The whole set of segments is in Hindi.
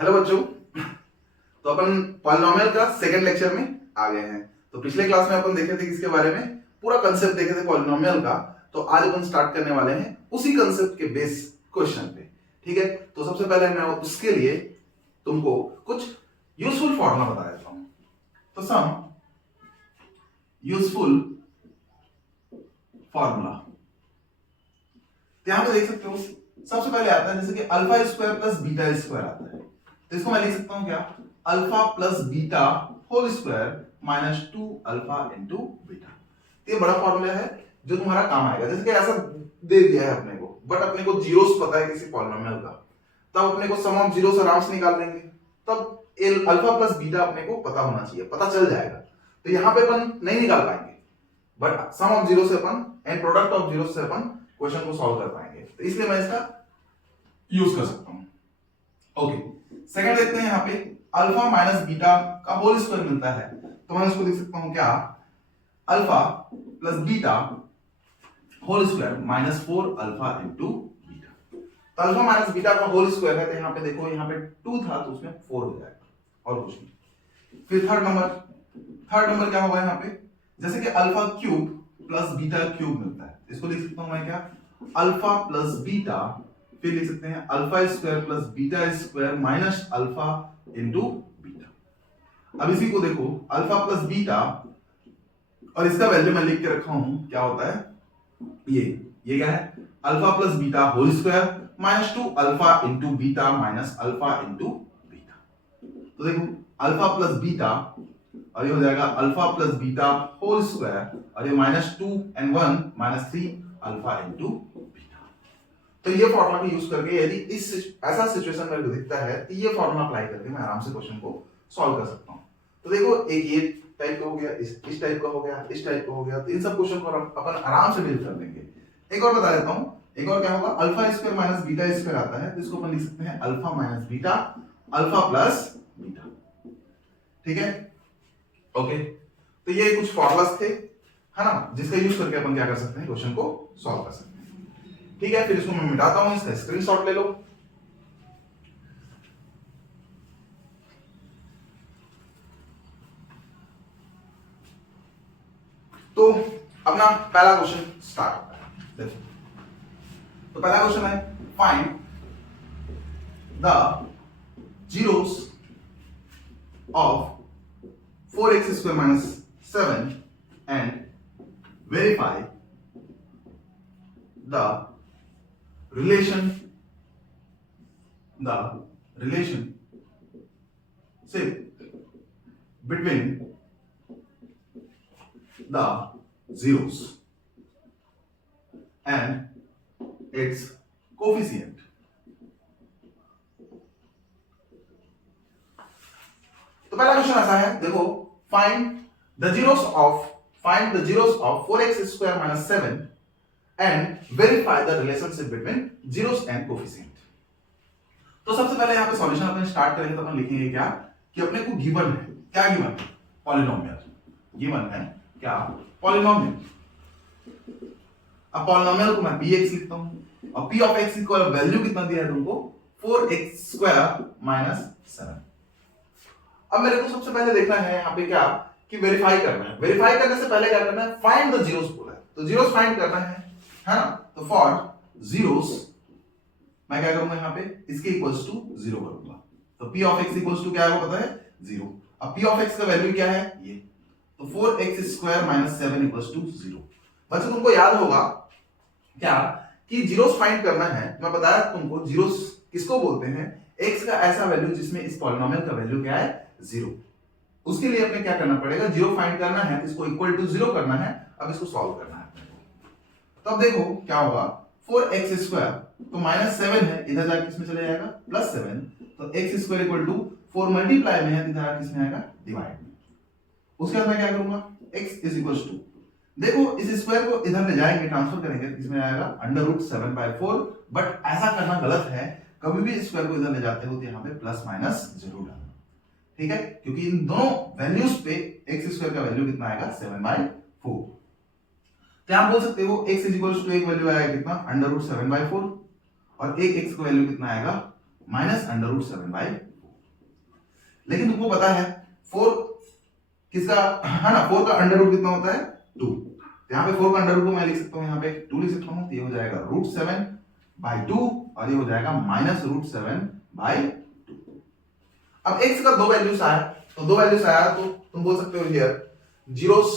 हेलो बच्चों। तो अपन पॉलिनोमियल का सेकंड लेक्चर में आ गए हैं। तो पिछले क्लास में अपन देखे थे किसके बारे में, पूरा कंसेप्ट देखे थे पॉलिनोमियल का। तो आज अपन स्टार्ट करने वाले हैं उसी कंसेप्ट के बेस क्वेश्चन पे। ठीक है, तो सबसे पहले मैं उसके लिए तुमको कुछ यूजफुल फॉर्मूला बता देता हूं। तो सम यूजफुल फॉर्मूला यहां पे देख सकते हो, सबसे पहले आता है जैसे कि alpha square plus beta square आता है। तो इसको मैं लिख सकता हूं क्या, alpha plus beta whole square minus 2 alpha into beta. ये बड़ा फॉर्मूला है जो तुम्हारा काम आएगा। जैसे कि ऐसा दे दिया है अपने को, बट अपने को जीरोस पता है किसी पॉलिनोमियल का, तब अपने को सम ऑफ जीरोस आराम से निकाल लेंगे। तब अल्फा प्लस बीटा अपने को पता होना चाहिए, पता चल जाएगा। तो यहां पे अपन नहीं निकाल पाएंगे, बट सम ऑफ जीरो से अपन एंड प्रोडक्ट ऑफ जीरो से अपन क्वेश्चन को सॉल्व कर पाएंगे। तो इसलिए मैं इसका यूज कर सकता हूं। ओके, सेकंड देखते हैं। यहाँ पे अल्फा माइनस बीटा का होल स्क्वायर मिलता है, तो मैं इसको लिख सकता हूं क्या, alpha plus beta whole square minus 4 alpha into beta. तो अल्फा माइनस बीटा का होल स्क्वायर है, तो यहाँ पे देखो, यहाँ पे 2 था तो उसमें 4 हो जाएगा और कुछ नहीं। फिर थर्ड नंबर क्या होगा यहाँ पे, जैसे कि alpha cube plus beta cube मिलता है, इसको लिख सकता हूं मैं क्या, अल्फा प्लस बीटा, फिर लिख सकते हैं alpha square plus beta square minus alpha into beta. अब इसी को देखो, अल्फा प्लस बीटा और इसका वैल्यू मैं लिख के रखा हूं, क्या होता है ये क्या है, alpha plus beta whole square minus 2 alpha into beta minus alpha into beta. तो देखो अल्फा प्लस बीटा और ये हो जाएगा alpha plus beta whole square और ये minus 2 and 1 minus 3 alpha into beta. तो ये फॉर्मूला का यूज करके यदि इस ऐसा सिचुएशन मेरे को दिखता है तो ये फॉर्मूला अप्लाई करके मैं आराम से क्वेश्चन को सॉल्व कर सकता हूं। तो देखो, एक ये टाइप का हो गया, इस टाइप का हो गया, इस टाइप का हो गया, तो इन सब क्वेश्चन को अपन आराम से डील कर लेंगे। एक और बता देता हूं, एक और क्या होगा, alpha square minus beta square आता है, तो इसको अपन लिख सकते हैं alpha minus beta alpha plus beta. ठीक है, ओके। तो ये कुछ फॉर्मूलास थे, है ना, जिसका यूज करके अपन क्या कर सकते हैं, क्वेश्चन को सॉल्व कर सकते हैं। ठीक है, फिर इसको मैं मिटाता हूं, इसका स्क्रीनशॉट ले लो। तो अपना पहला क्वेश्चन स्टार्ट होता है। देखो, तो पहला क्वेश्चन है, find the zeros of 4x square minus 7 and verify the relationship between the zeros and its coefficient. तो पहला क्वेश्चन ऐसा है, देखो, find the zeros of 4x square minus 7 and verify the relationship between zeros and coefficient. तो सबसे पहले यहाँ पे सॉल्यूशन अपन स्टार्ट करेंगे, तो अपन लिखेंगे क्या, कि अपने को गिवन है, क्या गिवन है, पॉलिनोमियल गिवन है, क्या, पॉलिनोमियल। अब पॉलिनोमियल को मैं px लिखता हूं और p of x equal value कितना दिया है तुमको, 4x स्क्वायर माइनस 7। अब मेरे को सबसे पहले देखना है यहाँ पे क्या, कि वेरीफाई करना है। वेरीफाई करने से पहले क्या करना है, फाइंड द जीरोस बोला है, तो जीरोस फाइंड करना है ना। तो फॉर जीरोस मैं क्या करूंगा, यहाँ पे इसके इक्वल्स टू 0 करूंगा। तो p of x equals to क्या है वो पता है, 0। अब p ऑफ x का वैल्यू क्या है, ये, तो 4x square minus 7 equals to 0। बच्चों तुमको याद होगा क्या, कि जीरोस फाइंड करना है। मैं बताया तुमको जीरोस किसको बोलते हैं, x का ऐसा वैल्यू जिसमें इस पॉलिनोमियल का वैल्यू क्या है, 0। उसके लिए अपने क्या करना पड़ेगा, 0 फाइंड करना है, इसको इक्वल टू 0 करना है। अब इसको सॉल्व करना है। तो अब देखो क्या होगा, 4x स्क्वायर तो माइनस 7 है, इधर जाके किसमें चले जाएगा, प्लस 7। तो x square equal to 4 multiply में है, इधर आके किसमें आएगा, डिवाइड में। उसके बाद मैं क्या करूंगा, x इज इक्वल टू, देखो इस स्क्वायर को इधर ले जाएंगे, ट्रांसफर करेंगे, किसमें आएगा, अंडर रूट 7/4। बट ऐसा करना गलत है, कभी भी स्क्वायर को इधर ले जाते हो तो यहाँ पे प्लस माइनस जरूर डालना। ठीक है, क्योंकि इन दोनों वैल्यूज पे x स्क्वायर का वैल्यू कितना आएगा, 7/4। तो आप बोल सकते हो x इज इक्वल टू एक वैल्यू आएगा कितना, अंडर रूट 7/4, और एक x का वैल्यू कितना आएगा, माइनस अंडर रूट 7/4। लेकिन तुमको पता है 4 किसका है ना, 4 का अंडर रूट कितना होता है 2। तो यहाँ पे 4 का अंडर रूट को मैं लिख सकता हूँ, यहाँ पे 2 लिख सकता हूँ, तो ये हो जाएगा √7/2 और ये हो जाएगा -√7/2। अब x का 2 वैल्यूज आया, तो 2 वैल्यूज आया तो तुम बोल सकते हो हियर जीरोस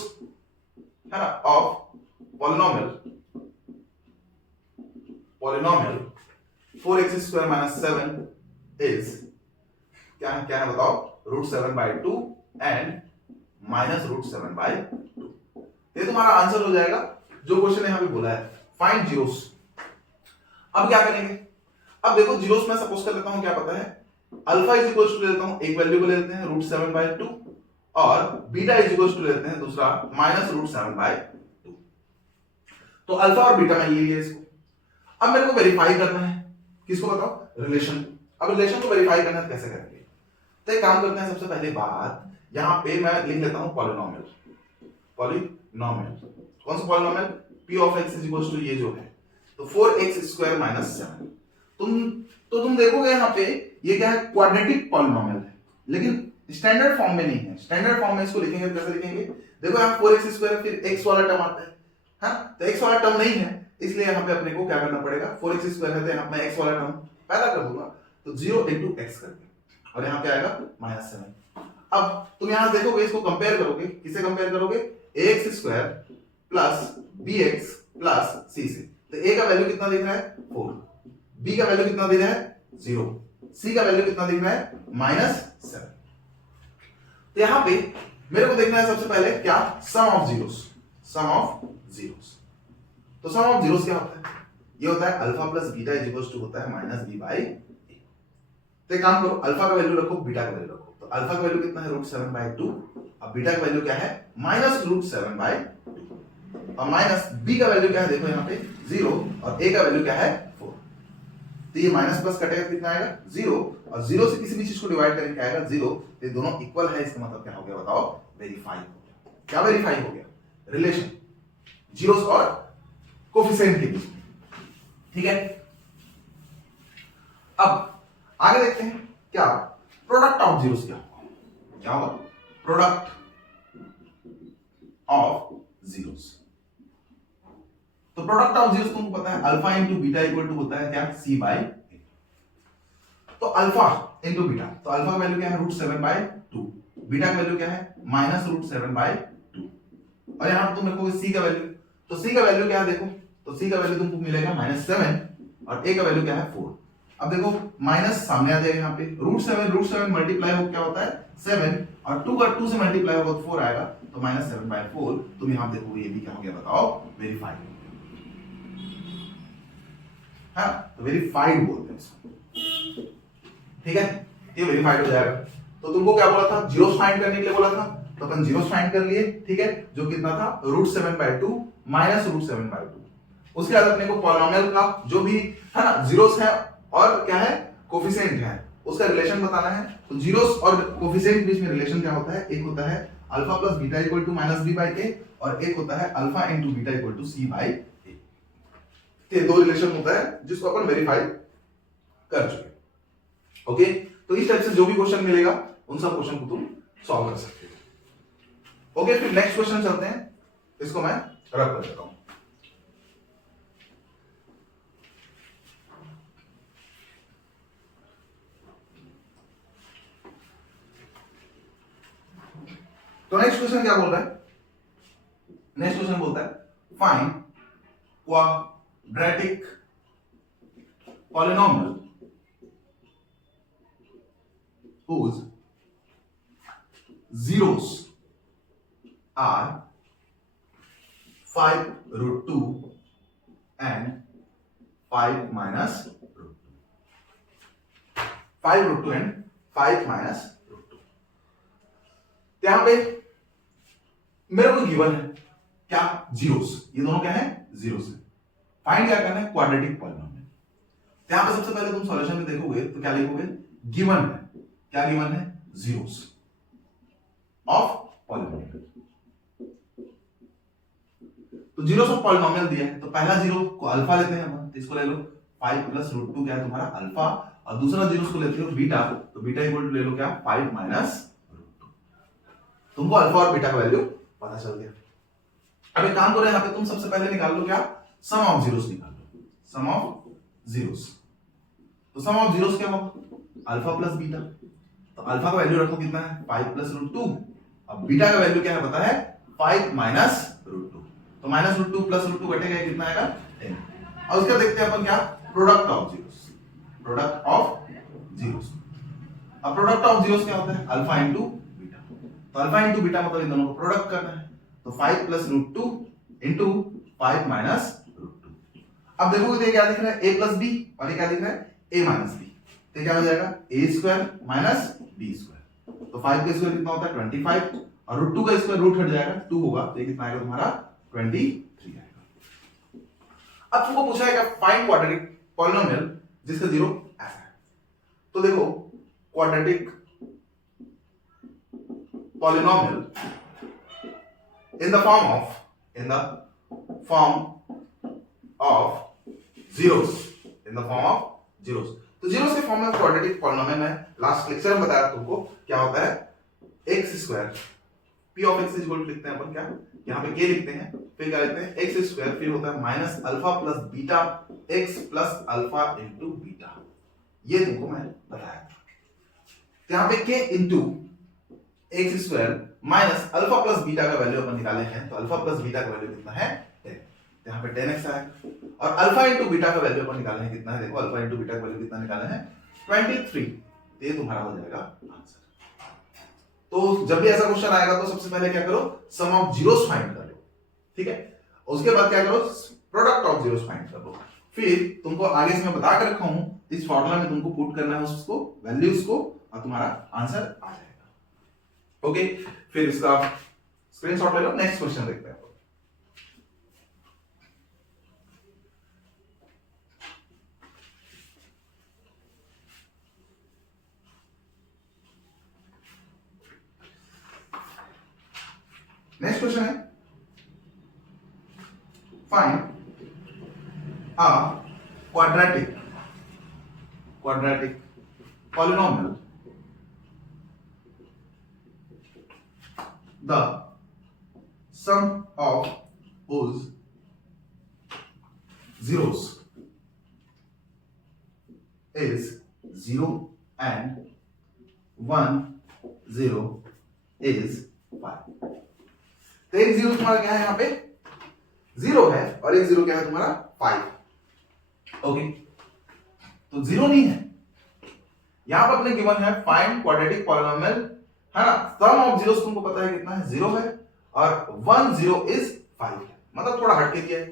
है ना ऑफ पॉलिनोमियल 4x² - 7 इज क्या है बताओ, √7/2 एंड -√7/2। ये तुम्हारा आंसर हो जाएगा जो क्वेश्चन यहाँ पे बोला है, फाइंड जीरोस। अब क्या करेंगे, अब देखो जीरोस में सपोज कर लेता हूं, क्या पता है अल्फा इज इक्वल टू लेता हूं, एक वैल्यू को ले लेते हैं √7/2 और बीटा इज इक्वल टू लेते हैं दूसरा -√7/2। तो अल्फा और बीटा में ये लिया इसको। अब मेरे को वेरीफाई करना है, किसको बताओ, रिलेशन। अब रिलेशन को वेरीफाई करना है कैसे करेंगे, तो एक काम करते हैं, सबसे पहले बात यहां पे मैं लिख लेता हूं पॉलिनोमियल। कौन सा polynomial, p of x is equal to ये जो है, तो 4x² - 7। तुम देखोगे यहाँ पे ये क्या है, क्वाड्रेटिक पॉलिनोमियल है, लेकिन स्टैंडर्ड फॉर्म में नहीं है। स्टैंडर्ड फॉर्म में इसको लिखेंगे तो कैसे लिखेंगे, देखो यहाँ 4x² फिर x वाला टर्म आता है, हाँ तो x वाला टर्म नहीं है, इसलिए यहाँ पे अपने को क्या करना पड़ेगा, 4x² है तो यहाँ मैं x वाला टर्म पैदा कर दूंगा, तो 0 × x करके, और यहाँ पे आएगा -7। अब तुम यहाँ देखोगे, इसको कंपेयर करोगे, किससे कंपेयर करोगे, ax² plus bx plus c से, तो a का वैल्यू कितना दिख रहा है 4, b का वैल्यू कितना दिख रहा है 0, c का वैल्यू कितना दिख रहा है -7। तो यहां पे मेरे को देखना है सबसे पहले क्या, सम ऑफ जीरोस। तो सम ऑफ जीरोस क्या होता है, ये होता है alpha plus beta is equal to होता है -b/a। तो एक काम करो, अल्फा का वैल्यू रखो, बीटा का वैल्यू रखो, तो अल्फा का वैल्यू कितना है √7/2, अब बीटा का वैल्यू क्या है -√7/2, और माइनस b का वैल्यू क्या है, देखो यहाँ पे 0 और a का वैल्यू क्या है 4। तो ये माइनस प्लस कटेगा कितना आएगा 0, और 0 से किसी भी चीज को डिवाइड करेंगे क्या आएगा 0। तो ये दोनों इक्वल है, इसका मतलब क्या हो गया बताओ, वेरीफाई हो गया। क्या वेरीफाई हो गया, रिलेशन जीरोस और कोफिशिएंट के बीच में, ठीक है। अब आगे देखते हैं क्या, प्रोडक्ट ऑफ जीरोस क्या होगा, प्रोडक्ट ऑफ जीरोस। तो प्रोडक्ट ऑफ जीरोस तुमको पता है alpha into beta equal to होता है क्या, c/a। तो अल्फा इंटू बीटा, तो अल्फा का वैल्यू क्या है √7/2, बीटा का वैल्यू क्या है -√7/2, और यहां तुम देखोगे c का वैल्यू, तो c का वैल्यू क्या है देखो, तो c का वैल्यू तुमको मिलेगा -7 और a का वैल्यू क्या है 4। अब देखो माइनस सामने आ जाएगा, यहाँ पे √7 मल्टीप्लाई हो क्या होता है 7, और 2 का 2 से मल्टीप्लाई होगा तो 4 आएगा, तो -7/4। तुम यहां देखोगे ये भी क्या हो गया बताओ, वेरीफाइड। हाँ तो वेरीफाइड बोलते हैं इसको, ठीक है, ये वेरीफाइड हो जाएगा। तो तुमको क्या बोला था, जीरोस फाइंड करने के लिए बोला था, तो अपन जीरोस फाइंड कर लिए, ठीक है, जो कितना था √7/2 -√7/2। उसके बाद अपने को पॉलिनोमियल का जो भी है ना जीरोस है और क्या है कोफिशिएंट है, उसका रिलेशन बताना है। तो जीरोस और कोफिशिएंट के बीच में रिलेशन क्या होता है, एक होता है alpha plus beta equal to -b/a, और एक होता है alpha into beta equal to c/a। ये दो रिलेशन होता है जिसको अपन वेरीफाई कर चुके। ओके, तो इस टाइप से जो भी क्वेश्चन मिलेगा उन सब क्वेश्चन को तुम सॉल्व कर सकते हो। ओके, फिर नेक्स्ट क्वेश्चन चलते हैं, इसको मैं रब कर देता हूं। तो नेक्स्ट क्वेश्चन क्या बोल रहा है, नेक्स्ट क्वेश्चन बोलता है find quadratic polynomial whose zeros are 5√2 and 5 minus √2. 5√2 and 5 minus √2। यहां पे मेरे को गिवन है क्या, जीरोस, ये दोनों क्या है जीरोस है। फाइंड क्या करना है, क्वाड्रेटिक पॉलिनोमियल। यहां पे सबसे पहले तुम सॉल्यूशन में देखोगे तो क्या लिखोगे, गिवन है, क्या गिवन है, जीरोस ऑफ पॉलिनोमियल। तो जीरोस ऑफ पॉलिनोमियल दिया है, तो पहला जीरो को अल्फा लेते हैं अपन, तो इसको ले लो 5 + √2 क्या है तुम्हारा अल्फा, और दूसरा जीरो को लेते हो बीटा, तो बीटा इक्वल टू ले लो क्या 5 माइनस √2। तुमको अल्फा और बीटा का वैल्यू पता चल गया। अब एक काम करो, यहाँ पे तुम सबसे पहले निकाल लो क्या सम ऑफ जीरोस निकाल लो, सम ऑफ जीरोस। तो सम ऑफ जीरोस क्या होगा अल्फा प्लस बीटा। तो अल्फा का वैल्यू रखो कितना है 5 प्लस √2। अब बीटा का वैल्यू क्या है पता है 5 माइनस √2। तो माइनस √2 प्लस √2 कटेगा कितना आएगा 10। और उसका देखते हैं अपन क्या product of zeros, product of zeros. अब प्रोडक्ट ऑफ जीरोस क्या होता है अल्फा इंटू बीटा। तो अल्फा इंटू बीटा मतलब इन दोनों को प्रोडक्ट करना है। तो 5 प्लस √2 इंटू 5 माइनस √2। अब देखोगे तो क्या दिख रहा है a प्लस बी और ये क्या दिख रहा है a माइनस बी। तो क्या हो जाएगा a square minus b square. तो 5 का स्क्वायर कितना होता है 25 और √2 का स्क्वायर रूट हट जाएगा 2 होगा, तो ये कितना आएगा तुम्हारा 23 आएगा। अब तुमको पूछा है क्या फाइंड क्वाड्रेटिक पॉलिनोमियल जिसका जीरो ऐसा है। तो देखो quadratic polynomial in the form of zeros, in the form of zeros। तो जीरोस के फॉर्म में क्वाड्रेटिक पॉलिनोमियल में लास्ट लेक्चर में बताया तुमको क्या होता है x square p of x equal लिखते हैं अपन क्या यहाँ पे k लिखते हैं, फिर क्या लिखते हैं x स्क्वायर, फिर होता है minus alpha plus beta x plus alpha into beta. ये तुमको मैं बताया था। यहाँ पे k into x square minus alpha plus beta का वैल्यू अपन निकाले हैं। तो अल्फा प्लस बीटा का वैल्यू कितना है 10, यहाँ पे 10x आएगा। और अल्फा इंटू बीटा का वैल्यू अपन निकाले हैं कितना है, देखो अल्फा इंटू बीटा का वैल्यू कितना निकाले हैं 23। तो ये तुम्हारा हो जाएगा आंसर। तो जब भी ऐसा क्वेश्चन आएगा तो सबसे पहले क्या करो सम ऑफ जीरोस फाइंड कर लो, ठीक है। उसके बाद क्या करो प्रोडक्ट ऑफ जीरोस फाइंड कर लो। फिर तुमको आगे से मैं बता कर रखा हूं इस फॉर्मूला में तुमको पुट करना है उसको वैल्यूज को और तुम्हारा आंसर आ जाएगा। ओके फिर इसका स्क्रीनशॉट ले लो, नेक्स्ट क्वेश्चन देखते हैं। नेक्स्ट क्वेश्चन है find a quadratic polynomial the sum of whose zeros is 0 and 1 0 is 5। तो एक जीरो तुम्हारा क्या है यहाँ पे 0 है और एक जीरो क्या है तुम्हारा 5। ओके तो जीरो नहीं है यहां पर अपने गिवन है फाइंड क्वाड्रेटिक पॉलिनोमियल है ना। सम ऑफ जीरोस तुमको पता है कितना है 0 है और 1 0 इज 5 है, मतलब थोड़ा हटके दिया है।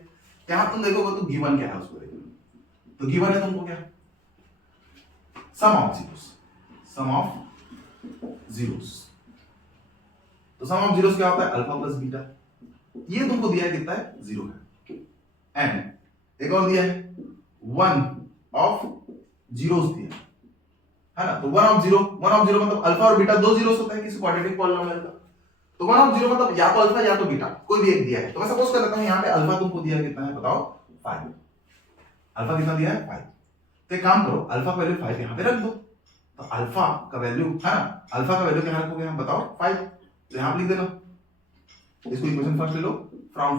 यहां तुम देखोगे तो गिवन क्या है उसको देखो। तो गिवन है तुमको क्या सम ऑफ जीरोस। तो सम ऑफ जीरोस क्या होता है अल्फा प्लस बीटा। ये तुमको दिया है कितना है 0 है। एंड एक और दिया है 1 ऑफ जीरोस दिया है ना। तो 1 ऑफ 0 मतलब अल्फा और बीटा दो जीरोस होता है किसी क्वाड्रेटिक पॉलिनोमियल का। तो 1 ऑफ 0 मतलब या तो अल्फा या तो बीटा कोई भी एक दिया है। तो मैं सपोज कर लेता हूं यहां पे अल्फा तुमको दिया कितना है बताओ 5। अल्फा कितना दिया है 5। तो एक काम करो अल्फा का वैल्यू 5 यहां पे रख दो। तो अल्फा का वैल्यू है ना, अल्फा का वैल्यू क्या रखोगे हम बताओ 5। तो यहां पे लिख देना, इसको इक्वेशन फर्स्ट ले लो फ्रॉम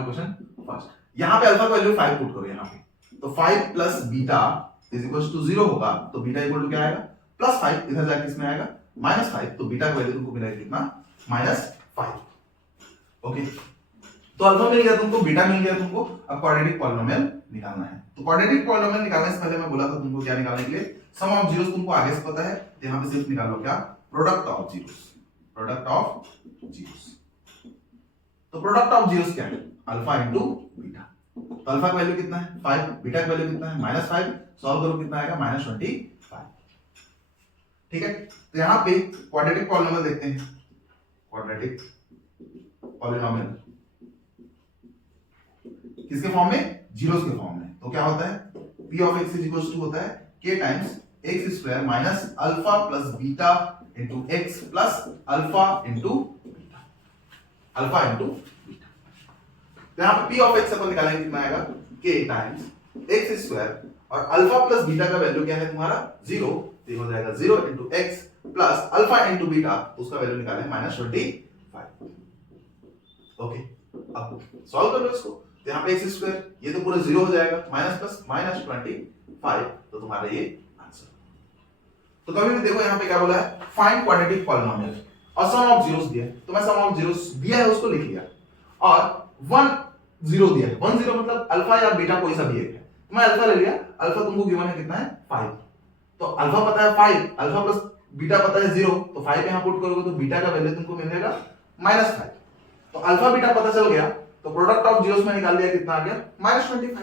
इक्वेशन फर्स्ट। यहां पे अल्फा का वैल्यू 5 पुट करो यहां पे। तो 5 plus beta is equal to 0 होगा। तो बीटा इक्वल टू क्या आएगा प्लस 5, इधर जाके किसमें आएगा माइनस 5। तो बीटा का वैल्यू तुमको मिलेगा कितना -5। ओके तो अल्फा मिल गया तुमको, बीटा मिल गया तुमको। अब क्वाड्रेटिक पॉलिनोमियल निकालना है। तो क्वाड्रेटिक पॉलिनोमियल निकालने से पहले मैं बोला था तुमको क्या निकालने के लिए सम ऑफ जीरोस तुमको आगे से पता है। तो यहां पे सिर्फ निकाल लो क्या प्रोडक्ट ऑफ जीरोस। तो प्रोडक्ट ऑफ जीरोस क्या है अल्फा इंटू बीटा। तो अल्फा का वैल्यू कितना है 5, बीटा का वैल्यू कितना है -5। सॉल्व करो कितना आएगा -25। ठीक है तो यहां पे क्वाड्रेटिक पॉलिनोमियल देखते हैं। क्वाड्रेटिक पॉलिनोमियल किसके फॉर्म में जीरोस के फॉर्म में। तो क्या होता है p of x is equal to होता है k times x square minus alpha plus beta into x plus alpha into beta. तो यहां पे p ऑफ x अपन निकालेंगे कितना आएगा k टाइम्स एक्स स्क्वायर और अल्फा प्लस बीटा का वैल्यू क्या है तुम्हारा 0, तो ये हो जाएगा 0 into x plus alpha into beta, उसका वैल्यू निकाले -25। ओके, अब सॉल्व कर लो इसको, तो यहाँ पे एक्स स्क्वायर ये तो पूरा 0 हो जाएगा, माइनस प्लस -25, तो तुम्हारा ये आंसर। तो कभी भी देखो यहाँ पे क्या बोला है, फाइंड क्वाड्रेटिक पॉलिनोमियल और सम ऑफ जीरोस दिया है, तो मैं सम ऑफ जीरोस दिया है उसको लिख लिया, और 1 0 दिया है, 1 0 मतलब अल्फा या बीटा कोई सा भी एक है, तो मैं अल्फा ले लिया, अल्फा तुमको गिवन है कितना है 5, तो अल्फा पता है 5, अल्फा प्लस बीटा पता है 0, तो 5 यहां पुट करोगे तो बीटा का वैल्यू तुमको मिलेगा -5, तो अल्फा बीटा पता चल गया, तो प्रोडक्ट ऑफ जीरोस में निकाल लिया, कितना आ गया -25।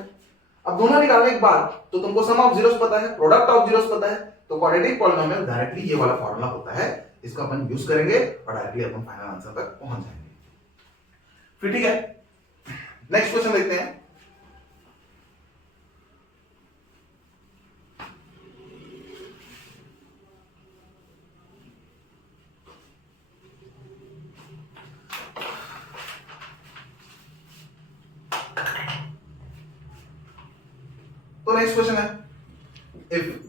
अब दोनों निकालने के बाद तो तुमको सम ऑफ जीरोस पता है, प्रोडक्ट ऑफ जीरोस पता है, तो क्वाड्रेटिक पॉलिनोमियल डायरेक्टली ये वाला फार्मूला होता है, इसको अपन यूज करेंगे और डायरेक्टली अपन फाइनल आंसर तक पहुंच जाएंगे। फिर ठीक है, नेक्स्ट क्वेश्चन देखते हैं। तो नेक्स्ट क्वेश्चन है, if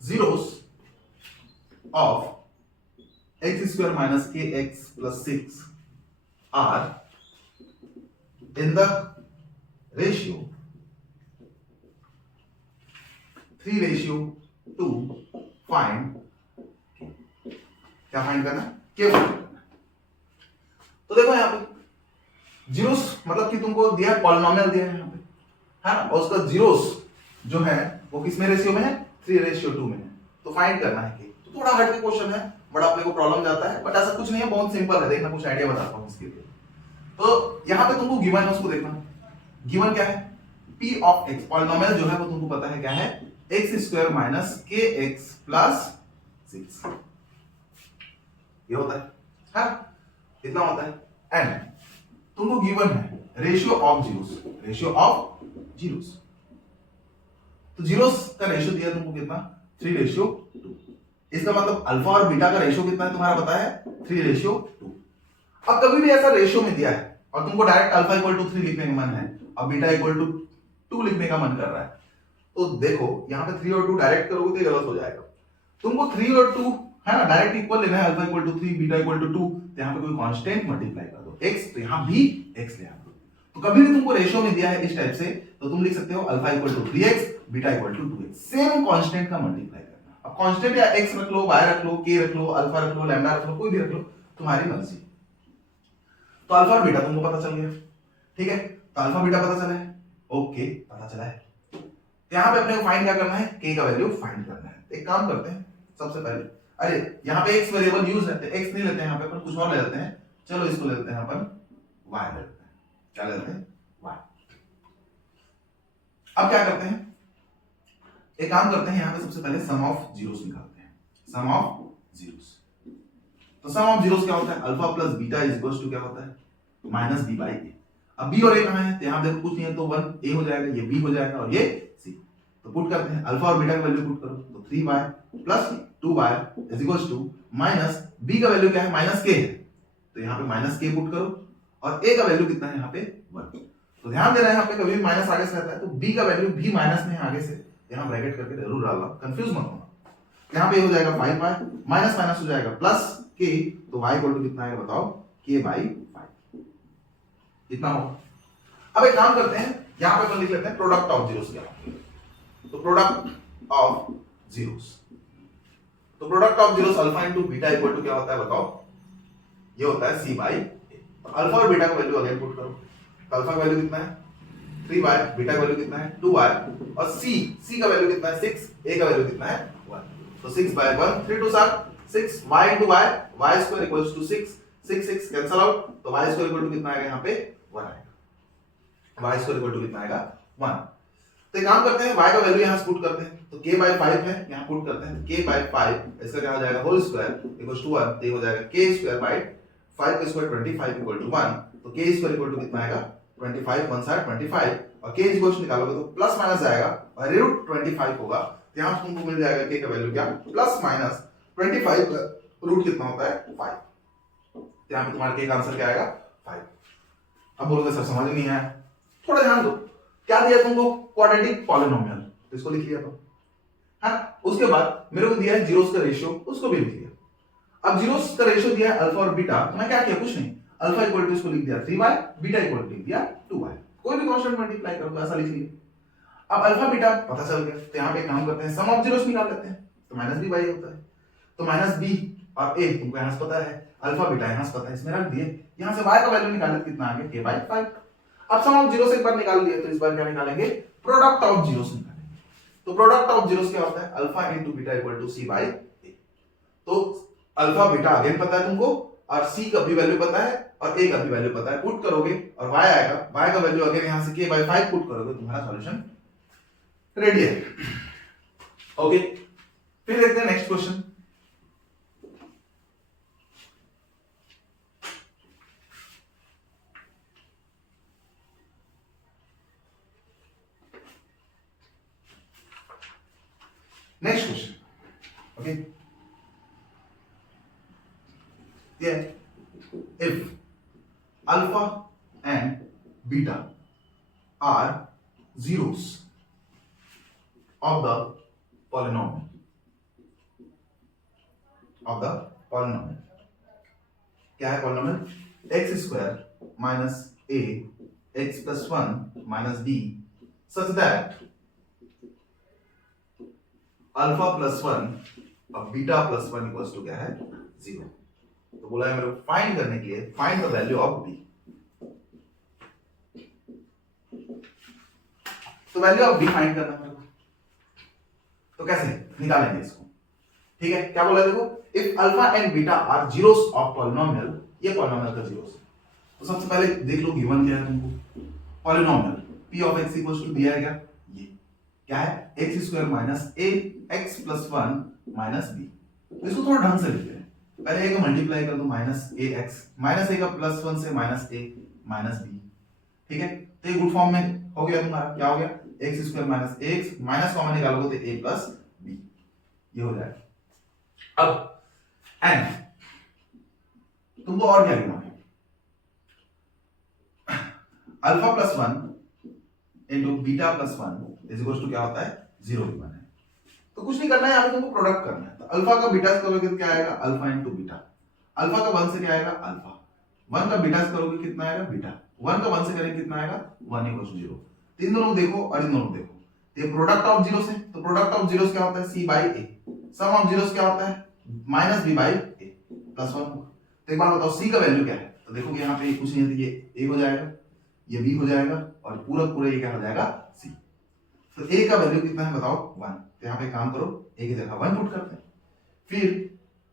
zeros of x square minus kx plus 6 are in the ratio 3:2, find क्या फाइंड करना, k फाइंड करना। तो देखो यहां पे जीरोस मतलब कि तुमको दिया है, पॉलिनोमियल दिया है यहां पे, है ना, और उसका जीरोस जो है वो किस में रेशियो में है, 3:2 में है, तो फाइंड करना है कि, तो थोड़ा हट के क्वेश्चन है, बड़ा अपने को प्रॉब्लम जाता है, बट ऐसा कुछ नहीं है, बहुत सिंपल है, देखना कुछ आइडिया बताता हूं इसके लिए। तो यहां पे तुमको गिवन है, उसको देखना, गिवन क्या है, p ऑफ x, पॉलिनोमियल जो है वो तुमको पता है क्या है, x square minus kx plus 6, ये होता है, कितना होता है, एंड तुमको गिवन है ratio of zeros, ratio of zeros, तो जीरोस का रेशियो दिया तुमको कितना, 3:2, इसका मतलब अल्फा और बीटा का रेशियो कितना है तुम्हारा पता है, 3:2। अब कभी भी ऐसा रेशियो में दिया है और तुमको डायरेक्ट अल्फा इक्वल टू 3 लिखने का मन है और बीटा इक्वल टू 2 लिखने का मन कर रहा है, तो देखो यहाँ पे 3 और 2 डायरेक्ट करोगे तो गलत हो जाएगा, तुमको 3 और 2 है ना डायरेक्ट इक्वल लेना है, alpha equal to 3 beta equal to 2, तो यहाँ पे कोई कांस्टेंट मल्टीप्लाई कर दो x, तो यहाँ भी x ले आओ। तो कभी भी तुमको रेशियो में दिया है इस टाइप से, तो तुम लिख सकते हो alpha equal to 3x, beta equal to 2x, same constant का मल्टीप्लाई करना। अब कांस्टेंट या x रख लो, y रख लो, k रख लो, अल्फा रख लो, लैम्डा रख लो, कोई भी रख लो, तुम्हारी मर्जी। तो अल्फा और बीटा तुमको पता चल गया, ठीक है, तो अल्फा बीटा पता चला है, ओके पता चला है, यहाँ पे अपने को फाइंड क्या करना है, k का वैल्यू फाइंड करना है। एक काम करते हैं, सबसे पहले, अरे यहाँ पे x वेरिएबल यूज रहते हैं, x नहीं लेते हैं यहाँ पे, अपन कुछ और ले लेते हैं, चलो इसको ले लेते हैं अपन y ले लेते हैं, क्या ले लेते हैं y। अब क्या करते हैं, एक काम करते हैं, यहाँ पे सबसे पहले सम ऑफ जीरोस निकालते हैं, सम ऑफ जीरोस। तो सम ऑफ जीरोस क्या होता है, alpha plus beta is equals to क्या होता है, माइनस b बाई a। अब b और a कहां है, तो यहाँ देखो कुछ नहीं है, तो 1 a हो जाएगा, ये b हो जाएगा और ये c, तो पुट करते हैं, अल्फा और बीटा का वैल्यू पुट करो, तो 3y plus 2y is equals to minus b का वैल्यू क्या है, माइनस k है, तो यहाँ पे माइनस k पुट करो, और a का वैल्यू कितना है यहाँ पे 1। तो ध्यान देना है यहाँ पे कभी भी माइनस आगे से आता है, तो b का वैल्यू भी माइनस में है आगे से, यहाँ ब्रैकेट करके जरूर डालना, कंफ्यूज मत होना। यहाँ पे हो जाएगा 5y, माइनस माइनस हो जाएगा प्लस k, तो y इक्वल टू कितना है बताओ, k बाई 5, इतना होगा। अब एक काम करते हैं, यहाँ पे अपन लिख लेते हैं प्रोडक्ट ऑफ जीरोस क्या होता है, तो प्रोडक्ट ऑफ जीरोस, तो product of zeros alpha into beta equal to क्या होता है बताओ, ये होता है c बाई a। तो अल्फा और बीटा का वैल्यू अगेन पुट करो, तो अल्फा का वैल्यू कितना है 3y, बीटा का वैल्यू कितना है 2y, और c का वैल्यू कितना है 6, a का वैल्यू कितना है 1, तो 6 bye 1, 3 2 7, 6 y into y, y square equals to 6, 6 6 cancel out, तो y square इक्वल टू कितना आएगा यहाँ पे 1 आएगा, y square इक्वल टू कितना आएगा 1। तो एक काम करते हैं, y का वैल्यू यहाँ पुट करते हैं, तो k by 5 है, यहाँ पुट करते हैं, k by 5 इसका क्या हो जाएगा होल स्क्वायर इक्वल्स टू 1, तो ये हो जाएगा k स्क्वायर बाय 5 का स्क्वायर 25 इक्वल टू 1, तो k स्क्वायर इक्वल टू कितना आएगा 25, 1 साइड 25, और k इक्वल्स निकालोगे तो प्लस माइनस आएगा और रूट 25 होगा, तो यहाँ तुमको मिल जाएगा k का वैल्यू क्या, प्लस माइनस 25 का रूट कितना होता है 5, तो यहाँ पे तुम्हारे k का आंसर क्या आएगा 5। अब बोलोगे सर समझ नहीं आया, थोड़ा ध्यान दो, क्या दिया तुमको, क्वाड्रेटिक पॉलिनोमियल, तो इसको लिख लिया तो है। उसके बाद मेरे को दिया है जीरोस का रेशियो, उसको भी लिख लिया। अब जीरोस का रेशियो दिया है अल्फा और बीटा, तो मैं क्या किया, कुछ नहीं, अल्फा इक्वल टू इसको लिख दिया 3y, बीटा इक्वल टू लिख दिया 2y, कोई भी कांस्टेंट मल्टीप्लाई कर दो, ऐसा लिख लिया। अब अल्फा बीटा पता चल गया, तो यहां पे काम करते हैं, सम ऑफ जीरोस निकाल लेते हैं, तो माइनस बी बाई होता है, तो माइनस बी और ए तुमको यहां से पता है, अल्फा बीटा यहां से पता है, इसमें रख दिए, यहां से y का वैल्यू निकाले, कितना आ गया, k बाई 5। अब सम ऑफ जीरोस एक बार निकाल लिए, तो इस बार क्या निकालेंगे, प्रोडक्ट ऑफ जीरोस निकालेंगे। तो प्रोडक्ट ऑफ जीरोस क्या होता है, alpha into beta equal to C by A. तो अल्फा बीटा अगेन पता है तुमको, और सी का भी वैल्यू पता है, और ए का भी वैल्यू पता है, पुट करोगे और y आएगा, y का वैल्यू अगेन यहां से k बाई 5 पुट करोगे, तुम्हारा सॉल्यूशन रेडी है। ओके, फिर देखते हैं next question. Next question, okay, if alpha and beta are zeros of the polynomial क्या है polynomial, x square minus a x plus 1 minus b such that alpha plus 1 और बीटा प्लस 1 इक्वल्स टू क्या है, 0। तो बोला है मेरे को फाइंड करने के लिए, find the value of b. तो वैल्यू ऑफ बी फाइंड करना मेरे को, तो कैसे निकालेंगे इसको, ठीक है। क्या बोला देखो, if alpha and beta are zeros of polynomial, ये पॉलिनोमियल का जीरोस है। तो सबसे पहले देख लो गिवन क्या है तुमको, polynomial p of x equals to दिया है क्या, ये क्या है, x square minus a x plus 1 minus b। तो इसको थोड़ा ढंग से लिखते हैं, पहले a का मल्टीप्लाई कर दो minus a x, minus a का प्लस 1 से माइनस a माइनस b, ठीक है। तो ये गुड फॉर्म में हो गया तुम्हारा, क्या हो गया, x square minus ax, minus common निकालोगे तो a प्लस b, ये हो जाएगा। अब एंड तुमको और क्या लिखना है, alpha plus 1 into beta plus 1 is equal to क्या होता है, 0 लिखना है। तो कुछ नहीं करना है, यहाँ पे तुमको प्रोडक्ट करना है। तो अल्फा का बीटा से करोगे तो क्या आएगा, अल्फा इंटू बीटा, अल्फा का 1 से क्या आएगा, अल्फा, 1 का बीटा से करोगे कितना आएगा, बीटा, 1 का 1 से करेंगे कितना आएगा, 1 इक्वल टू 0। तीन दोनों देखो और इन दोनों देखो, ये प्रोडक्ट ऑफ जीरोस है, तो प्रोडक्ट ऑफ जीरोस क्या होता है, c by a, sum of zeros क्या होता है, minus b by a plus 1। तो एक बार बताओ c का वैल्यू क्या है, तो देखोगे यहाँ पे कुछ नहीं है, तो ये a हो जाएगा, ये b हो जाएगा, और पूरा पूरा ये क्या हो जाएगा, c। तो a का वैल्यू कितना है बताओ, 1। तो यहाँ पे काम करो, a की जगह 1 पुट करते हैं। फिर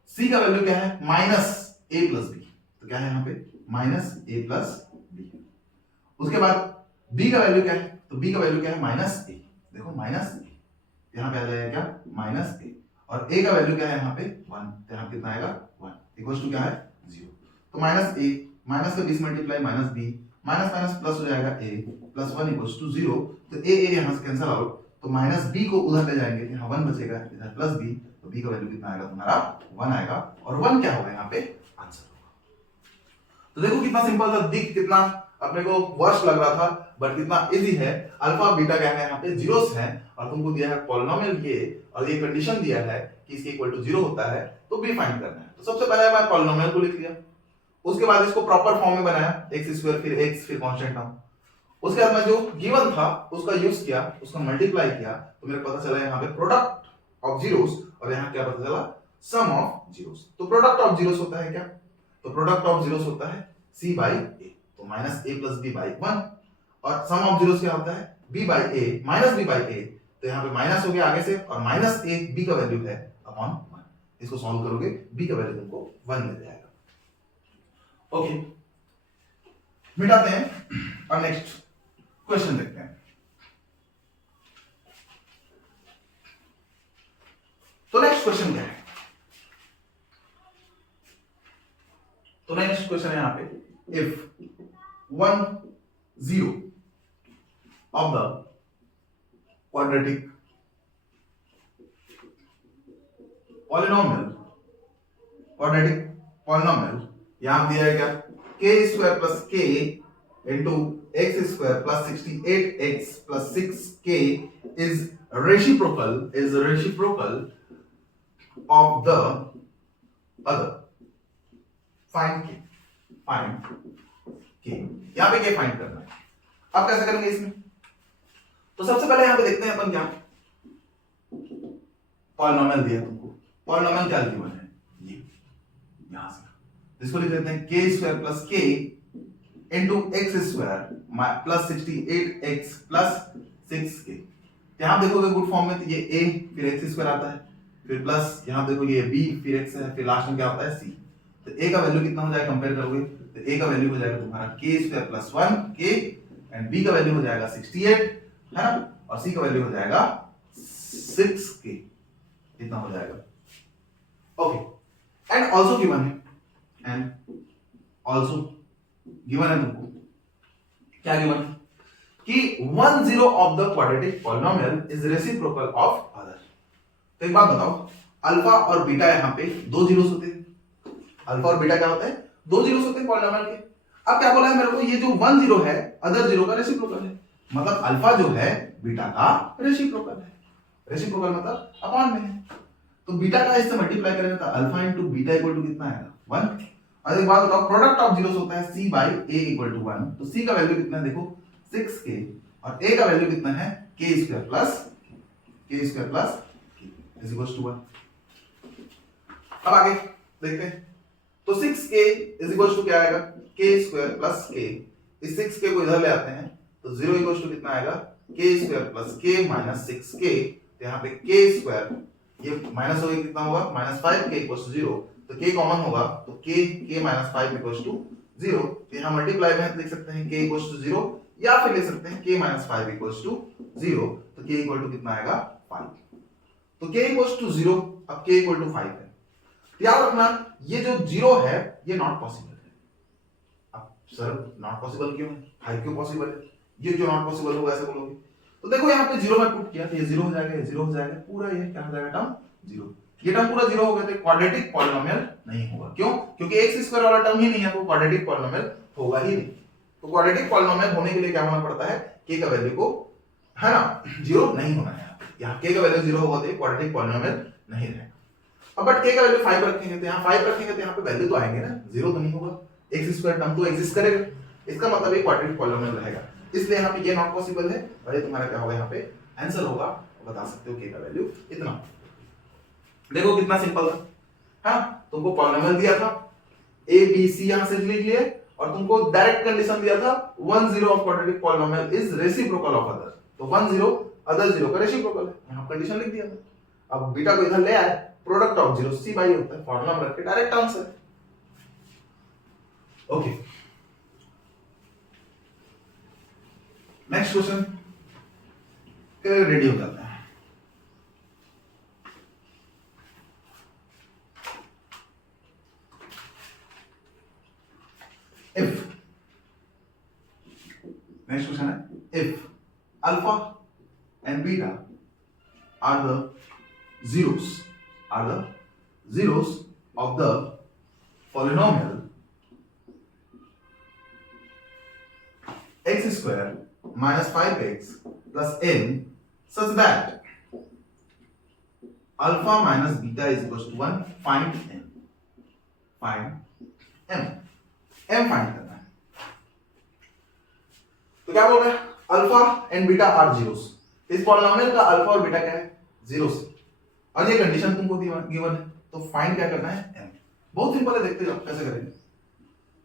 c का वैल्यू क्या है, माइनस a प्लस b, तो क्या है यहाँ पे, माइनस a प्लस b। उसके बाद b का वैल्यू क्या है, तो b का वैल्यू क्या है, माइनस a, देखो माइनस a, यहाँ पे आ जाएगा क्या, माइनस a, और a का वैल्यू क्या है यहाँ पे 1, तो यहाँ कितना आएगा 1 इक्वल्स टू क्या है 0। तो माइनस a, माइनस का 20 multiply minus b, minus minus plus हो जाएगा a प्लस 1 इक्वल्स टू 0। तो a यहाँ से कैंसिल आउट, तो माइनस b को उधर ले जाएंगे, यहाँ 1 बचेगा, इधर प्लस b, तो b का वैल्यू कितना आएगा तुम्हारा 1 आएगा, और 1 क्या होगा यहाँ पे आंसर होगा। तो देखो कितना सिंपल था, दिख कितना अपने को वर्ष लग रहा था, बट कितना इजी है। अल्फा बीटा क्या है यहाँ पे जीरोस है, और तुमको दिया है पॉलिनोमियल ये, और ये कंडीशन दिया है कि इसके इक्वल टू 0 होता है, तो b फाइंड करना है। तो सबसे पहले मैं पॉलिनोमियल को लिख लिया, उसके बाद इसको प्रॉपर फॉर्म में बनाया, x स्क्वायर फिर x फिर कांस्टेंट टर्म, उसके बाद मैं जो गिवन था उसका यूज किया, उसका मल्टीप्लाई किया, तो मेरे पता चला यहाँ पे प्रोडक्ट ऑफ जीरोस, और यहाँ क्या पता चला, सम ऑफ जीरोस। तो प्रोडक्ट ऑफ जीरोस होता है क्या, तो प्रोडक्ट ऑफ जीरोस होता है c बाई a, तो minus a plus b by 1, और सम ऑफ जीरोस क्या होता है b by a minus b by a, तो यहाँ पे माइनस हो गया आगे से, और माइनस a b का वैल्यू है अपॉन 1। इसको सॉल्व करोगे b का वैल्यू तुमको 1 मिल जाएगा। ओके, मिटाते हैं और नेक्स्ट क्वेश्चन देखते हैं। तो नेक्स्ट क्वेश्चन क्या है, तो नेक्स्ट क्वेश्चन है यहाँ पे, if 1 0 of the quadratic polynomial, यहां दिया है क्या, k square plus k into x square plus 68x plus 6k is reciprocal of the other. Find k. यहां पे k फाइंड करना है. अब कैसे करेंगे इसमें? तो सबसे पहले यहां पे देखते हैं अपन क्या पॉलिनोमियल दिया तुमको. पॉलिनोमियल क्या गिवन है? ये यहां से इसको लिख लेते हैं k square plus k into x square plus 68x plus 6k. यहां देखोगे गुड फॉर्म में तो ये a फिर x स्क्वायर आता है, फिर प्लस यहां देखो ये b फिर x है, फिर लास्ट में क्या होता है c. तो a का वैल्यू कितना हो जाएगा कंपेयर करोगे तो a का वैल्यू हो जाएगा तुम्हारा k square plus 1k and b का वैल्यू हो जाएगा 68 है ना, और c का वैल्यू हो जाएगा 6k. इतना हो जाएगा. ओके एंड आल्सो गिवन है तुमको क्या गिवन है कि 10 of the quadratic polynomial is reciprocal of other. तो एक बात बताओ, अल्फा और बीटा यहां पे दो जीरोस होते हैं. अल्फा और बीटा क्या होता है? दो जीरोस होते हैं पॉलिनोमियल के. अब क्या बोला है मेरे को, ये जो 10 है अदर जीरो का रेसिप्रोकल है. मतलब अल्फा जो है बीटा का रेसिप्रोकल है. रेसिप्रोकल मतलब अपॉन में है. तो बीटा का इससे मल्टीप्लाई करेंगे तो alpha into beta equal to कितना आएगा 1. और एक बात बताओ, प्रोडक्ट ऑफ जीरोस होता है c by a equal to 1. तो c का वैल्यू कितना है देखो 6k और a का वैल्यू कितना है k square plus k is equal to 1. अब आगे देखते हैं. तो 6k इज इक्वल टू क्या आएगा k स्क्वायर प्लस k. इस 6k को इधर ले आते हैं तो 0 इक्वल टू कितना आएगा k square plus k minus 6k. तो यहाँ पे k स्क्वायर ये माइनस हो गया, कितना होगा माइनस 5k इक्वल टू 0. तो k कॉमन होगा तो k माइनस 5 इक्वल टू 0. तो यहाँ मल्टीप्लाई में लिख सकते हैं k इक्वल टू 0 या फिर ले सकते हैं k माइनस 5 इक्वल टू 0. तो k इक्वल टू कितना आएगा 5. तो k इक्वल टू 0, अब k इक्वल टू 5 है. याद रखना ये जो 0 है ये नॉट पॉसिबल है. अब सर नॉट पॉसिबल क्यों है? 5 क्यों पॉसिबल है? ये जो नॉट पॉसिबल होगा ऐसे बोलोगे तो देखो यहाँ पे 0 में पुट किया तो ये 0 हो जाएगा, ये 0 हो जाएगा, पूरा ये क्या हो जाएगा टर्म 0. ये टर्म पूरा 0 हो गया तो क्वाड्रेटिक पॉलिनोमियल नहीं होगा. क्यों? क्योंकि x स्क्वायर वाला टर्म ही नहीं है तो क्वाड्रेटिक पॉलिनोमियल होगा ही नहीं. तो क्वाड्रेटिक पॉलिनोमियल होने के लिए क्या होना पड़ता है, k का वैल्यू को है ना 0 नहीं होना है. यहाँ k का वैल्यू 0 होगा तो क्वाड्रेटिक पॉलिनोमियल नहीं रहेगा. अब बट k का वैल्यू 5 रखेंगे तो यहाँ 5 रखेंगे तो यहाँ पे वैल्यू तो आएंगे ना, 0 तो नहीं होगा. x स्क्वायर टर्म तो एग्जिस्ट करेगा, इसका मतलब ये क्वाड्रेटिक पॉलिनोमियल रहेगा. इसलिए यहाँ पे ये नॉट पॉसिबल है और ये तुम्हारा क्या होगा यहाँ पे आंसर होगा. बता सकते हो k का वैल्यू इतना. देखो कितना सिंपल था. हाँ तुमको पॉलिनोमियल दिया था a b c यहां से लिख लिए और तुमको डायरेक्ट कंडीशन दिया था 10 of quadratic polynomial is reciprocal of other. तो 10 अदर 0 का रेसिप्रोकल है, यहां कंडीशन लिख दिया था. अब बीटा को इधर ले आए, product of zero c by होता है, फॉर्मूला में रख के direct answer. Okay next question ready हो जाता है. if next question है if alpha and beta are the zeros of the polynomial x square minus 5x plus n such that alpha minus beta is equals to 1, find m. m find करना है. तो क्या बोल रहे हैं, alpha and beta are zeros. इस पॉलिनोमियल का अल्फा और बीटा क्या है जीरोस और ये कंडीशन तुमको गिवन है तो फाइंड क्या करना है m. बहुत सिंपल है, देखते जाओ कैसे करेंगे.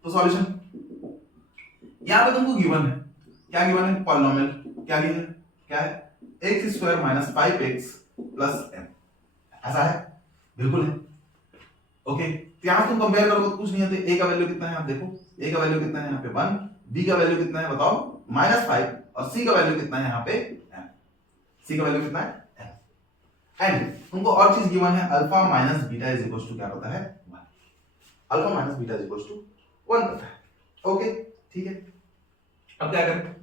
तो सॉल्यूशन यहां पे तुमको गिवन है, क्या गिवन है पॉलिनोमियल क्या है x square minus 5x plus m. ऐसा है बिल्कुल है. ओके यहां तुम कंपेयर करोगे तो कुछ नहीं है. तो a का वैल्यू कितना है आप देखो, a का वैल्यू कितना है यहाँ पे 1, b का वैल्यू कितना है बताओ -5 और c का वैल्यू कितना है यहाँ पे m. c का वैल्यू कितना है m. एंड तुमको और चीज गिवन है alpha minus beta is equal to क्या पता है 1. Alpha minus beta is equal to 1 पता है. ओके ठीक है. अब क्या करें,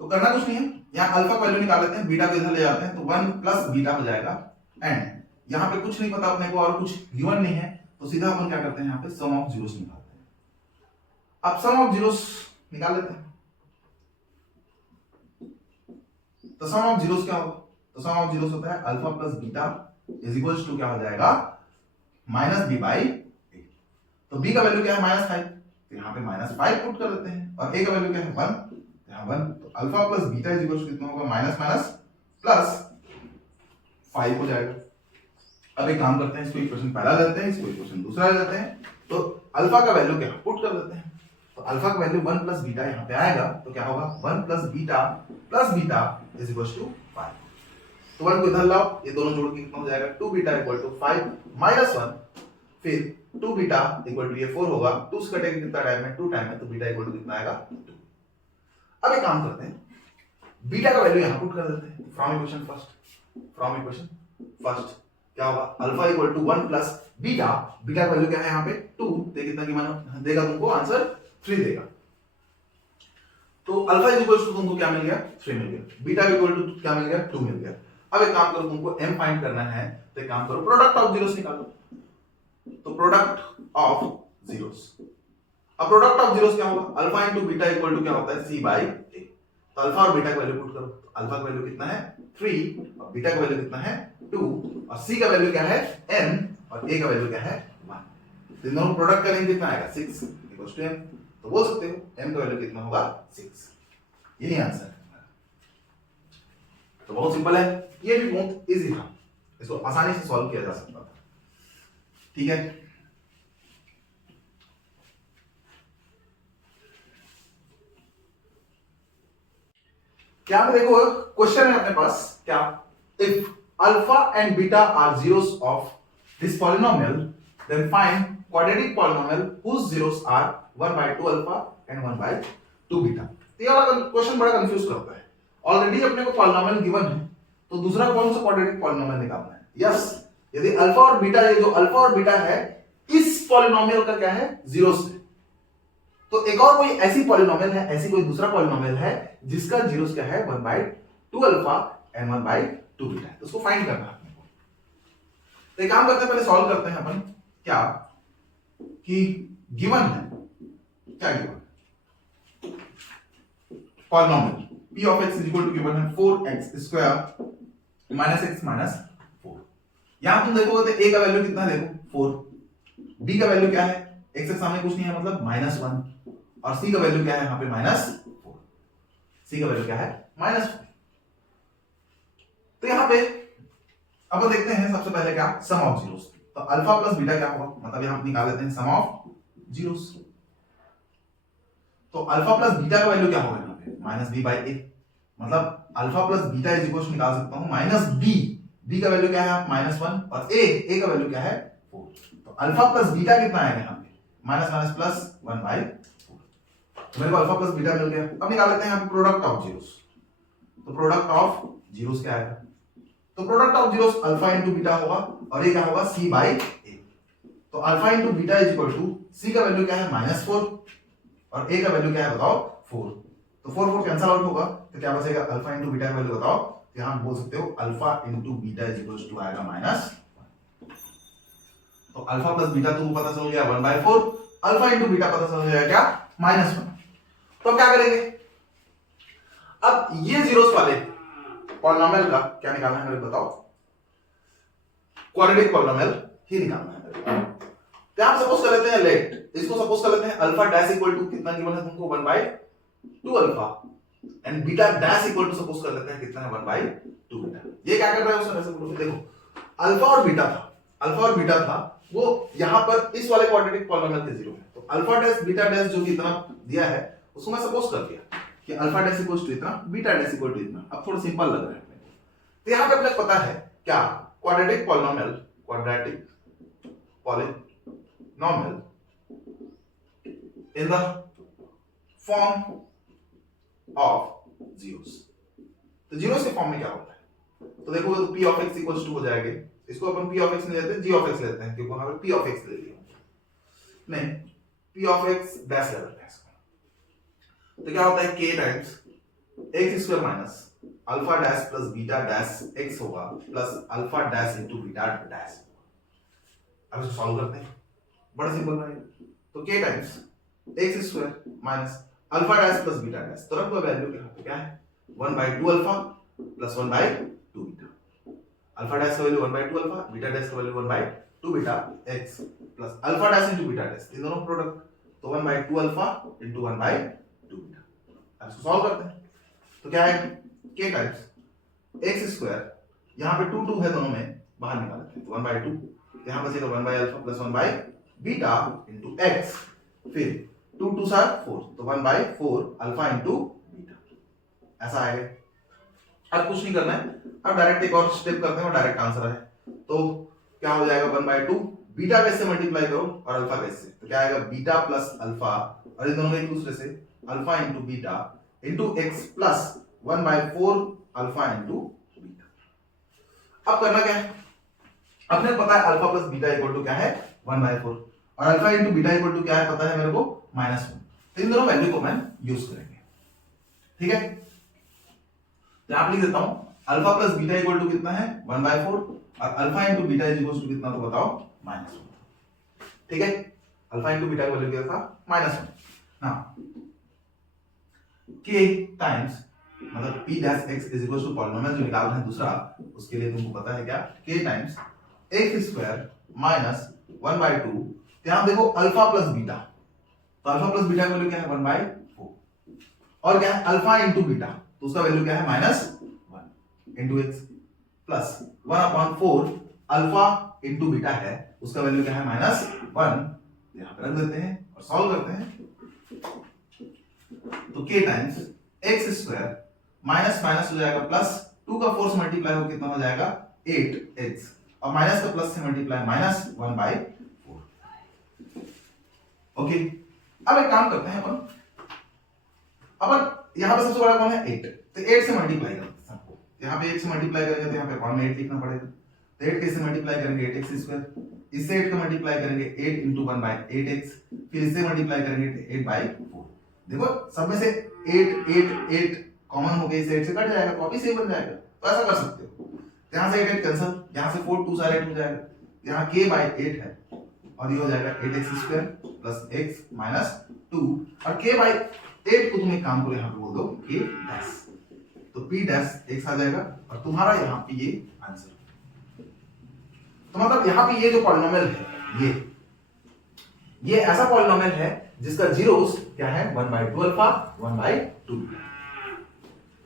तो करना कुछ नहीं है, यहाँ अल्फा का वैल्यू निकाल लेते हैं, बीटा को इधर ले जाते हैं तो 1 प्लस बीटा हो जाएगा. एंड यहाँ पे कुछ नहीं पता अपने को और कुछ गिवन नहीं है तो सीधा अपन क्या करते हैं यहाँ पे सम ऑफ जीरोस निकालते हैं. अब सम ऑफ जीरोस निकाल लेते हैं। तो सम ऑफ जीरोस क्या होगा? तो सम ऑफ जीरोस होता है alpha plus beta is equals to क्या हो जाएगा माइनस बी बाई ए। तो बी का वैल्यू क्या है -5, तो यहाँ पे -5 पुट कर देते हैं और ए का वैल्यू क्या है 1, यहाँ 1। तो alpha plus beta is equals to कितना होगा माइनस माइनस प्लस 5 हो जाएगा। अब एक काम करते हैं, इसको इक्वेशन पहला लेते हैं, इसको इक्वेशन दूसरा लेते हैं। तो अल्फा का वैल्यू क्या पुट कर देते हैं, तो अल्फा का वैल्यू 1 प्लस बीटा यहाँ पे आएगा, तो क्या होगा 1 plus beta is equals to 5। तो 1 को इधर लाओ, ये दोनों जोड़ के कितना हो जाएगा 2 बीटा इक्वल टू 5 माइनस 1, फिर 2 बीटा इक्वल टू ये 4 होगा, 2 से कटेगा कितना टाइम में 2 टाइम में, तो बीटा इक्वल टू कितना आएगा 2। अब एक काम करते हैं, बीटा का वैल्यू यहां पुट कर देते हैं फ्रॉम इक्वेशन फर्स्ट क्या होगा alpha equal to 1 plus beta का वैल्यू क्या है यहाँ पे 2, तो कितना की मानो देगा तुमको आंसर 3 देगा। तो अल्फा इज इक्वल टू तुमको क्या मिल गया 3 मिल गया, बीटा इक्वल टू क्या मिल गया 2 मिल गया। अब एक काम करो, तुमको m फाइंड करना है, तो एक काम करो प्रोडक्ट ऑफ जीरोस निकालो। तो प्रोडक्ट ऑफ जीरोस, अब प्रोडक्ट ऑफ जीरोस क्या होगा alpha into beta equal to क्या होता है c बाई a। तो अल्फा और बीटा का वैल्यू पुट करो, तो अल्फा का वैल्यू कितना है 3 और बीटा का वैल्यू कितना है 2 और c का वैल्यू क्या है n और a का वैल्यू क्या है 1। तो इन दोनों प्रोडक्ट करेंगे कितना आएगा 6 इक्वल्स टू m। तो बोल सकते हो m का वैल्यू कितना होगा 6। यही आंसर है। तो बहुत सिंपल है, ये भी बहुत इजी था, इसको आसानी से सॉल्व किया जा सकता था। ठीक है, क्या देखो क्वेश्चन है अपने पास, क्या if alpha and beta are zeros of this polynomial then find quadratic polynomial whose zeros are 1/2 alpha and 1/2 beta. तो ये वाला क्वेश्चन बड़ा कंफ्यूज करता है। ऑलरेडी अपने को पॉलिनोमियल गिवन है, तो दूसरा कौन सा क्वाड्रेटिक पॉलिनोमियल निकालना है। यस, यदि अल्फा और बीटा, ये जो अल्फा और बीटा है इस पॉलिनोमियल का क्या है जीरोस है, तो एक और कोई ऐसी पॉलिनोमियल है, ऐसी कोई दूसरा पॉलिनोमियल है जिसका जीरोस क्या है 1/2 अल्फा एंड 1/2 बीटा, तो उसको फाइंड करना है। तो एक काम करते हैं, पहले सॉल्व करते हैं अपन क्या कि गिवन है, क्या given polynomial p of x is equal to given है 4x square minus x minus 4। यहां तुम देखोगे तो a का वैल्यू कितना है, देखो 4, b का वैल्यू क्या है, x के सामने कुछ नहीं है मतलब -1, और c का वैल्यू क्या है यहाँ पे -4, c का वैल्यू क्या है -4। तो यहाँ पे अब देखते हैं सबसे पहले क्या सम ऑफ जीरोस। तो अल्फा प्लस बीटा क्या होगा, मतलब यहां निकाल लेते हैं सम ऑफ जीरोस। तो अल्फा प्लस बीटा का वैल्यू क्या होगा यहाँ पे -b/a, मतलब alpha plus beta is equal to निकाल सकता हूं -b, b का वैल्यू क्या है -1 और a का वैल्यू क्या है 4। तो अल्फा प्लस बीटा कितना आएगा यहाँ पे माइनस प्लस 1/4। तो मेरे को अल्फा प्लस बीटा मिल गया। अब निकाल लेते हैं यहाँ प्रोडक्ट ऑफ जीरोस। तो प्रोडक्ट ऑफ जीरोस क्या आएगा, तो product of zeros alpha into beta होगा और ये क्या होगा c/a। तो alpha into beta is equal to c का वैल्यू क्या है -4 और a का वैल्यू क्या है बताओ 4। तो 4 कैंसिल आउट होगा, तो क्या बचेगा अल्फा इंटू बीटा का वैल्यू बताओ। तो यहां बोल सकते हो alpha into beta is equal to आएगा -1। तो अल्फा प्लस बीटा तुमको पता चल गया 1/4, अल्फा इंटू बीटा पता चल गया क्या -1। तो क्या करेंगे, अब ये जीरोस वाले पॉलिनोमियल का क्या निकालना है मेरे बताओ, क्वाड्रेटिक पॉलिनोमियल ही निकालना है मेरे। तो आप सपोज कर लेते हैं लेट, इसको सपोज कर लेते हैं अल्फा डैश इक्वल टू कितना गिवन है तुमको 1/2 alpha and beta dash equal to suppose कर लेते हैं कितना है 1/2 बीटा। ये क्या कर रहा है उसने, ऐसे बोलोगे देखो अल्फा और बीटा था वो यहां पर इस वाले क्वाड्रेटिक पॉलिनोमियल के जीरो है। तो अल्फा डैश बीटा डैश जो कि इतना दिया है उसको मैं सपोज कर दिया कि अल्फा डैश इक्वल टू इतना, बीटा डैश इक्वल टू इतना। अब थोड़ा सिंपल लग रहा है अपने को। तो यहां पे अपने को पता है क्या quadratic polynomial in the form of zeros। तो जीरोस के फॉर्म में क्या होता है, तो देखोगे तो p of x equals to हो जाएगा, इसको अपन p of x नहीं लेते g of x लेते हैं क्योंकि वहां पे p of x ले लिया, नहीं p of x डैश ले लेते हैं इसको। तो क्या होता है k times x square minus alpha dash plus beta dash x होगा plus alpha dash into beta dash. अब इसको सॉल्व करते हैं, बड़ा सिंपल है। तो k times x square minus alpha dash plus beta dash, तो रख दो वैल्यू यहाँ पे क्या है 1/2 alpha plus 1/2 beta. Alpha dash का वैल्यू 1/2 अल्फा, बीटा डैश का value 1/2 beta x plus alpha dash into beta dash, इन दोनों प्रोडक्ट, तो 1/2 अल्फा इनटू 1/2 बीटा। अब इसको सॉल्व करते हैं तो क्या है k टाइम्स x स्क्वायर, यहाँ पे 2 2 है दोनों में, बाहर निकाल लेते हैं तो 1/2, यहाँ बचेगा 1/अल्फा प्लस 1/बीटा इनटू x, फिर 2 2 4 4, तो 1/4 अल्फा इनटू बीटा, ऐसा आएगा। अब कुछ नहीं करना है, अब डायरेक्ट एक और स्टेप करते हैं और डायरेक्ट आंसर है, तो क्या हो जाएगा 1/2 बीटा बेस से मल्टीप्लाई करो और अल्फा बेस से, तो क्या आएगा बीटा प्लस अल्फा, और इन दोनों में एक दूसरे से alpha into beta into x plus 1/4 alpha into beta. अब करना क्या है, अपने पता है alpha plus beta equal to क्या है 1/4, और alpha into beta equal to क्या है पता है मेरे को -1, तो इन दोनों वैल्यू को मैं यूज करेंगे, ठीक है। यहां पे लिख देता हूं alpha plus beta equal to कितना है 1/4, और alpha into beta equal to कितना, तो बताओ -1, ठीक है। अल्फा इनटू बीटा का वैल्यू क्या था -1 ना, k टाइम्स मतलब p dash x is equal to polynomial जो निकाल रहे हैं दूसरा, उसके लिए तुमको पता है क्या k times x square minus 1/2, यहां देखो अल्फा प्लस बीटा, तो अल्फा प्लस बीटा का वैल्यू क्या है 1/4, और क्या है अल्फा इनटू बीटा, तो उसका वैल्यू क्या है -1 into x plus 1/4 alpha into beta है, उसका वैल्यू क्या है -1, यहां पे रख देते हैं और सॉल्व करते हैं, तो k times x square minus minus हो जाएगा प्लस, 2 का 4 से मल्टीप्लाई हो कितना हो जाएगा 8x, और माइनस का प्लस से मल्टीप्लाई -1/4, ओके। अब एक काम करते हैं अपन यहां पे सबसे बड़ा कौन है 8, तो 8 से मल्टीप्लाई करते हैं सबको, यहां पे 8 से मल्टीप्लाई करेंगे तो यहां पे कौन में 8 लिखना पड़ेगा, तो 8 कैसे मल्टीप्लाई करेंगे 8x स्क्वायर, इससे 8 का मल्टीप्लाई करेंगे 8 into 1/8x, फिर इससे मल्टीप्लाई करेंगे 8/4, देखो सब में से 8 8 8 कॉमन हो गया, इसे 8 से कट जाएगा तो वापस ये बन जाएगा, तो ऐसा कर सकते हो, यहां से 8 8 कैंसिल, यहां से 4 2 सारे 8 हो जाएगा, यहां k/8 है और ये हो जाएगा 8x square plus x minus 2, और k/8 को तुम एक काम करो यहां पे बोल दो k डैश, तो p डैश x आ जाएगा, और तुम्हारा यहां पे ये आंसर, तो मतलब यहां पे ये जो पॉलिनोमियल है ये ऐसा पॉलिनोमियल है जिसका जीरोस क्या है 1/2 अल्फा 1/2,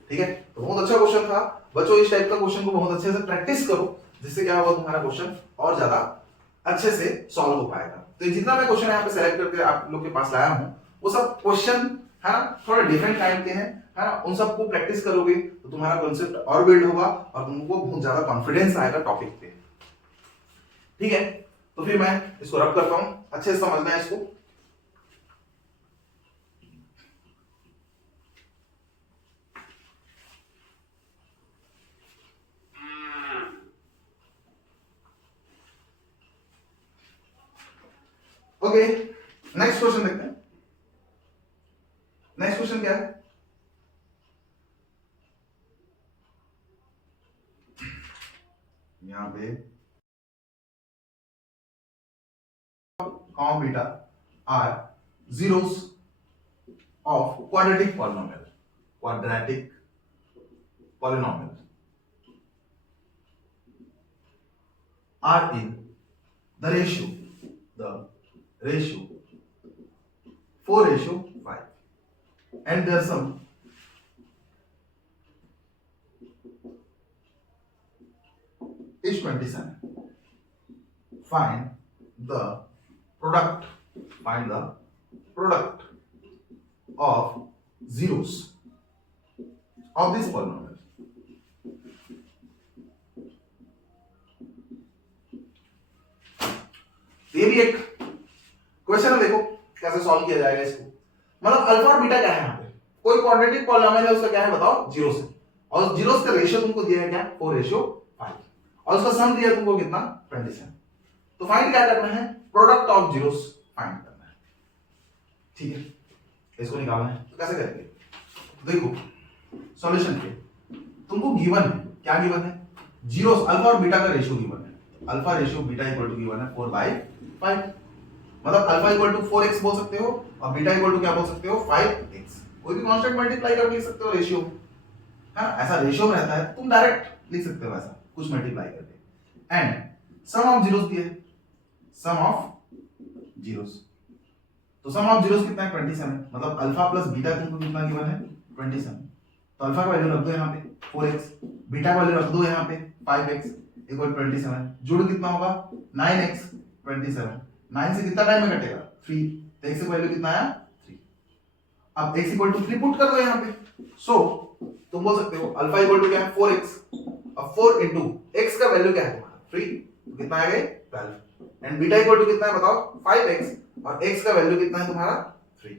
ठीक है। तो बहुत अच्छा क्वेश्चन था बच्चों, इस टाइप का क्वेश्चन को बहुत अच्छे से प्रैक्टिस करो, जिससे क्या होगा तुम्हारा क्वेश्चन और ज्यादा अच्छे से सॉल्व हो पाएगा। तो जितना मैं क्वेश्चन यहाँ पे सेलेक्ट करके आप लोग के पास लाया हूं वो सब क्वेश्चन है ना थोड़ा डिफरेंट टाइप के हैं, है ना, उन सबको प्रैक्टिस करोगे तो तुम्हारा कॉन्सेप्ट और बिल्ड होगा और तुमको बहुत ज्यादा कॉन्फिडेंस आएगा टॉपिक पे, ठीक है। तो फिर मैं इसको रब करता हूं, अच्छे से समझना है इसको। ओके, नेक्स्ट क्वेश्चन देखते हैं। नेक्स्ट क्वेश्चन क्या है, यहां पे comma beta are zeros of quadratic polynomial are in the ratio 4:5 and their sum is 27. Find the product of zeros of this polynomial. ये भी एक क्वेश्चन है, देखो कैसे सॉल्व किया जाएगा इसको। मतलब अल्फा और बीटा क्या है यहाँ पे, कोई क्वाड्रेटिक पॉलिनोमियल है, उसका क्या है बताओ जीरोस है, और जीरोस का रेशियो तुमको दिया है क्या 4:5 और उसका सम दिया तुमको कितना 27। तो फाइंड क्या करना है, प्रोडक्ट ऑफ जीरोस फाइंड करना है, ठीक है। इसको निकालना है तो कैसे करेंगे, देखो सॉल्यूशन पे तुमको गिवन है, क्या गिवन है जीरोस अल्फा और बीटा का रेशियो गिवन है, alpha ratio beta equal to given है 4/5, मतलब अल्फा इक्वल टू 4x बोल सकते हो और बीटा इक्वल टू क्या बोल सकते हो 5x। कोई भी कांस्टेंट मल्टीप्लाई करके लिख सकते हो रेशियो, है ना, ऐसा रेशियो में रहता है तुम डायरेक्ट लिख सकते हो ऐसा कुछ मल्टीप्लाई करके। एंड सम ऑफ जीरोस भी है, सम ऑफ जीरोस, तो सम ऑफ जीरोस कितना है 27, मतलब अल्फा प्लस बीटा तुमको कितना गिवन है 27, तो अल्फा का वैल्यू रख दो यहाँ पे 4x, बीटा का वैल्यू रख दो यहाँ पे 5x इक्वल 27, जुड़ कितना होगा 9x 27, 9 से कितना टाइम में कटेगा 3, तो x का वैल्यू कितना आया 3। अब x इक्वल टू 3 पुट कर दो यहाँ पे, सो तुम बोल सकते हो अल्फा इक्वल टू क्या है 4x, अब 4 इनटू x का वैल्यू क्या है तुम्हारा 3, तो कितना आ गया 12, एंड बीटा इक्वल टू कितना है बताओ 5x, और x का वैल्यू कितना है तुम्हारा 3,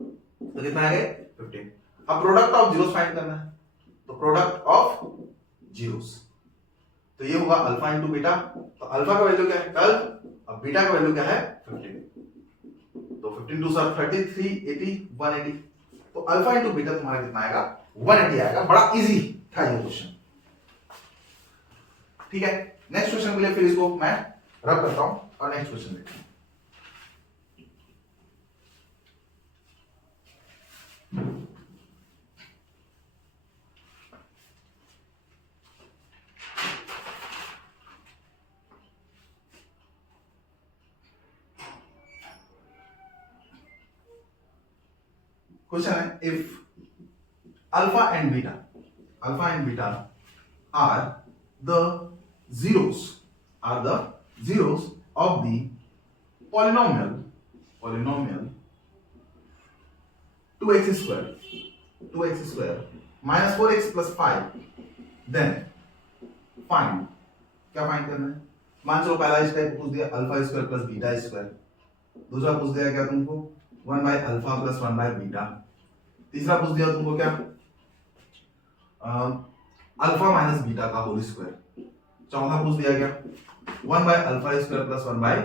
तो कितना आ गया 15। अब प्रोडक्ट ऑफ जीरोस फाइंड करना है, तो प्रोडक्ट ऑफ जीरोस, तो ये होगा अल्फा इंटू बीटा, तो अल्फा का वैल्यू क्या है 12 और बीटा का वैल्यू क्या है 15, तो 15 टू सर 33 80 180, तो अल्फा इंटू बीटा तुम्हारा कितना आएगा 180 आएगा। बड़ा इजी था ये क्वेश्चन, ठीक है। नेक्स्ट क्वेश्चन के लिए फिर इसको मैं रब करता हूं और नेक्स्ट क्वेश्चन देखते हैं। क्वेश्चन है if alpha and beta are the zeros of the polynomial 2x square minus 4x plus 5, then find, क्या फाइंड करना है। मान चलो पहला इस टाइप पूछ दिया alpha square plus beta square, दूसरा पूछ दिया क्या तुमको 1 by alpha plus 1 by beta, तीसरा पूछ दिया तुमको क्या अल्फा माइनस बीटा का होल स्क्वायर, चौथा पूछ दिया क्या 1 by alpha square plus 1 by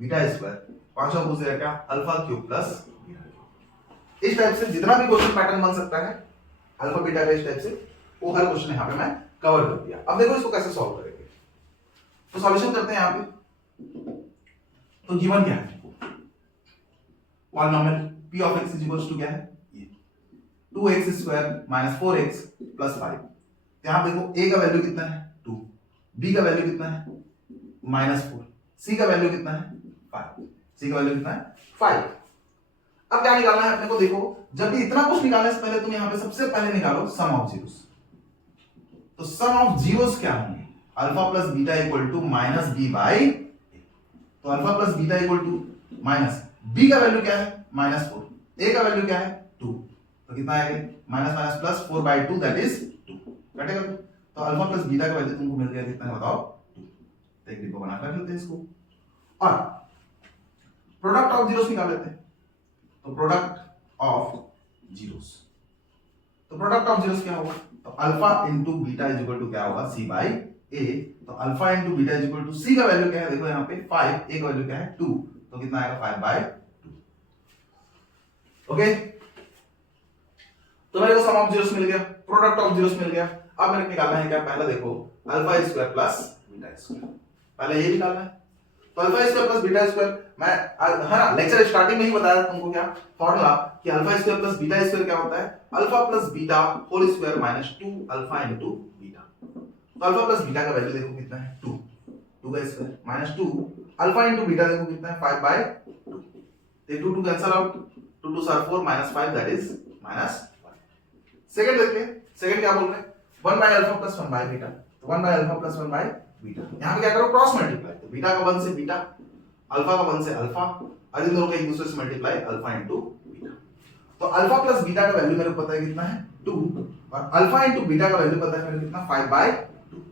beta square, पांचवा पूछ दिया क्या alpha cube plus beta cube. इस टाइप से जितना भी क्वेश्चन पैटर्न बन सकता है अल्फा बीटा का इस टाइप से, वो हर क्वेश्चन यहाँ पे मैं कवर कर दिया। अब देखो इसको कैसे सॉल्व करेंगे, तो सॉल्यूशन करते हैं यहाँ पे। तो गिवन क्या है polynomial p of x equals to क्या है ये 2x square minus 4x plus 5, यहां देखो a का वैल्यू कितना है 2, b का वैल्यू कितना है -4, c का वैल्यू कितना है 5, c का वैल्यू कितना है 5। अब क्या निकालना है अपने को, देखो जब भी इतना कुछ निकालने से पहले तुम यहां पे सबसे पहले निकालो सम ऑफ जीरोस। तो सम ऑफ जीरोस क्या होंगे alpha plus beta equal to minus B by A, तो alpha plus beta equal to minus B का वैल्यू क्या है -4, ए का वैल्यू क्या है 2, तो कितना आएगा minus minus plus 4 by 2 that is 2, कटेगा तो अल्फा प्लस बीटा का वैल्यू तुमको मिल गया कितना है बताओ 2। तो एक डिब्बा बना कर लेते हैं इसको, और प्रोडक्ट ऑफ जीरोस निकाल लेते हैं। तो प्रोडक्ट ऑफ जीरोस, तो प्रोडक्ट ऑफ जीरोस क्या होगा, तो alpha into beta is equal to क्या होगा सी बाई ए, तो alpha into beta is equal to C का वैल्यू क्या है देखो यहाँ पे 5, ए का वैल्यू क्या है 2, तो कितना आएगा 5 बाई 2। ओके, तो मेरे को सम ऑफ जीरोस मिल गया, प्रोडक्ट ऑफ जीरोस मिल गया। अब मेरे को निकालना है क्या, पहला देखो alpha square plus beta square, पहले ये निकालना है। तो alpha square plus beta square मैं है ना लेक्चर स्टार्टिंग में ही बताया तुमको क्या फॉर्मूला कि alpha square plus beta square क्या होता है alpha plus beta whole square minus 2 alpha into beta. तो अल्फा प्लस बीटा का वैल्यू देखो कितना है 2, 2 का square minus 2 alpha into beta देखो कितना है 5 बाय 2, ये 2 cancel out, 2 2 are 4 minus 5 that is minus 1। Second देखते हैं, सेकंड क्या बोल रहे हैं 1 by alpha plus 1 by beta, तो 1 by alpha plus 1 by beta, यहां पे क्या करो क्रॉस मल्टीप्लाई, तो बीटा का 1 से बीटा, अल्फा का 1 से अल्फा, और इन दोनों का एक दूसरे से मल्टीप्लाई अल्फा इनटू बीटा। तो अल्फा प्लस बीटा का वैल्यू मेरे को पता है कितना है 2, और अल्फा इनटू बीटा का वैल्यू पता है मेरे को कितना 5 बाय 2,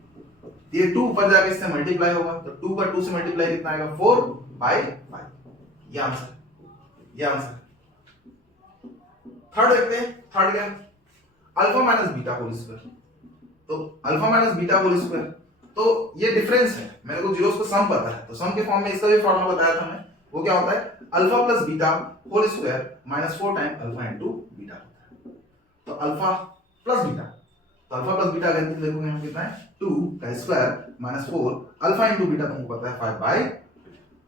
ये 2 ऊपर जाके इससे मल्टीप्लाई होगा, तो 2 का 2 से मल्टीप्लाई कितना आएगा 4 बाय 5, ये आंसर, ये आंसर। थर्ड देखते हैं, थर्ड क्या है alpha minus beta whole square, तो alpha minus beta whole square, तो ये डिफरेंस है, मेरे को जीरोस का सम पता है, तो सम के फॉर्म में इसका भी फॉर्मूला बताया था मैं, वो क्या होता है alpha plus beta whole square minus 4 time alpha into beta होता है। तो अल्फा प्लस बीटा, तो अल्फा प्लस बीटा अगर देखोगे हम कितना है 2 का square minus 4 alpha into beta तुमको पता है 5 बाय 2,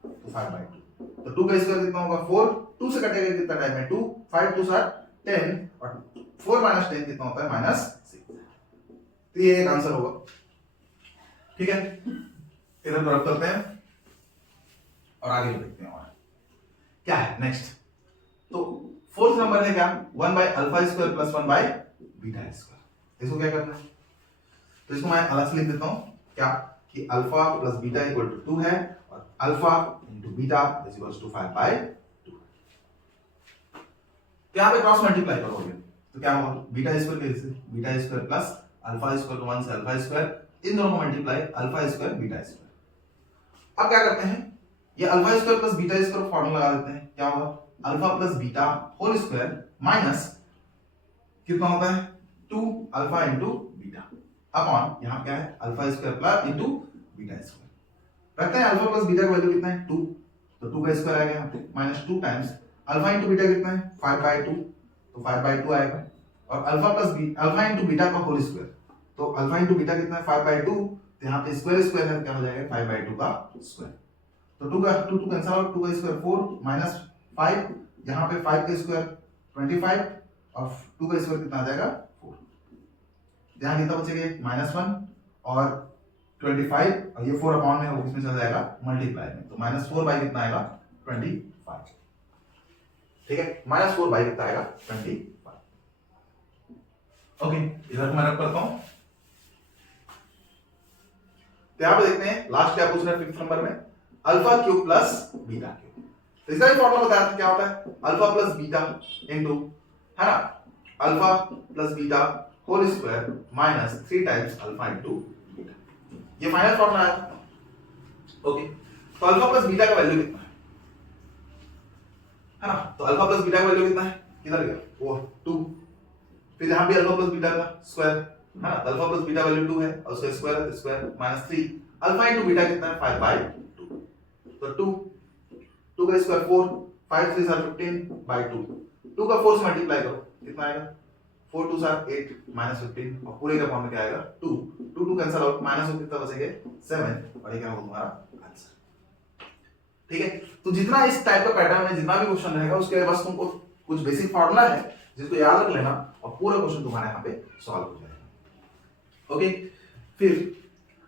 तो 5 बाय 2, तो 2 का स्क्वायर कितना होगा 4, 2 से कटेगा कितना टाइम है 2, 5 2 7 10 और 4 माइनस 10 कितना होता है -6। तो ये एक आंसर होगा। ठीक है, इधर ड्रॉप करते हैं और आगे देखते हैं और क्या है नेक्स्ट। तो फोर्थ नंबर है क्या 1 by alpha square plus 1 by beta square. इसको क्या करना है, तो इसको मैं अलग से लिख देता हूं क्या कि alpha plus beta equal to 2 है और alpha into beta is equal to 5 by 2। तो यहां पे क्रॉस मल्टीप्लाई करोगे तो क्या होगा बीटा स्क्वायर कैसे beta square plus alpha square 1 से अल्फा स्क्वायर इन दोनों को multiply alpha square beta square. अब क्या करते हैं ये alpha square plus beta square formula लगा देते हैं, क्या होगा alpha plus beta whole square minus कितना होता है 2 अल्फा इंटू बीटा अपॉन यहां क्या है alpha square plus into beta square. रखते हैं अल्फा प्लस बीटा का वैल्यू कितना है 2, तो 2 का स्क्वायर आएगा यहां पे minus 2 times alpha into beta कितना है 5 बाय 2, तो 5 बाय 2 आएगा और alpha plus alpha into beta का होल स्क्वायर, तो अल्फा इंटू बीटा कितना है 5 बाय 2, तो यहां पे स्क्वायर स्क्वायर है क्या हो जाएगा 5 बाय 2 का स्क्वायर। तो 2 का 2 कैंसिल आउट, 2 का स्क्वायर 4 माइनस 5, यहां पे 5 का स्क्वायर 25 और 2 का स्क्वायर कितना आ जाएगा 4। यहां कितना बचेगा -1 और 25 और ये 4 अपॉन में इसमें चला जाएगा मल्टीप्लाई में, तो -4 बाई कितना आएगा 25। ठीक है -4 बाई कितना आएगा 25। ओके इधर मैं रख करता हूं। तो यहां पे देखते हैं लास्ट क्या पूछ रहा है 5th नंबर में alpha cube plus beta cube. तो इसका भी फॉर्मूला बताया था क्या होता है अल्फा प्लस बीटा इनटू है ना alpha plus beta whole square minus 3 times alpha into beta, ये फाइनल फॉर्मूला आया था। ओके तो अल्फा प्लस बीटा का वैल्यू कितना है ना, तो अल्फा प्लस बीटा का वैल्यू कितना है किधर गया वो 2, फिर यहां भी अल्फा प्लस बीटा का स्क्वायर है ना, अल्फा प्लस बीटा वैल्यू 2 है और उसका स्क्वायर है square minus 3 alpha into beta कितना है 5 बाय 2, तो 2 का स्क्वायर 4 5 3 are 15 by 2, 2 का 4 से मल्टीप्लाई करो कितना आएगा 4 2 are 8 माइनस 15 और पूरे का फॉर्म में क्या आएगा 2 2 कैंसिल आउट माइनस हो कितना बचेगा 7 और ये क्या होगा तुम्हारा आंसर। ठीक है तो जितना इस टाइप का पैटर्न में जितना भी क्वेश्चन रहेगा उसके लिए बस तुमको कुछ बेसिक फार्मूला है जिसको याद रख लेना और पूरा क्वेश्चन तुम्हारे यहाँ पे सॉल्व हो जाएगा। ओके फिर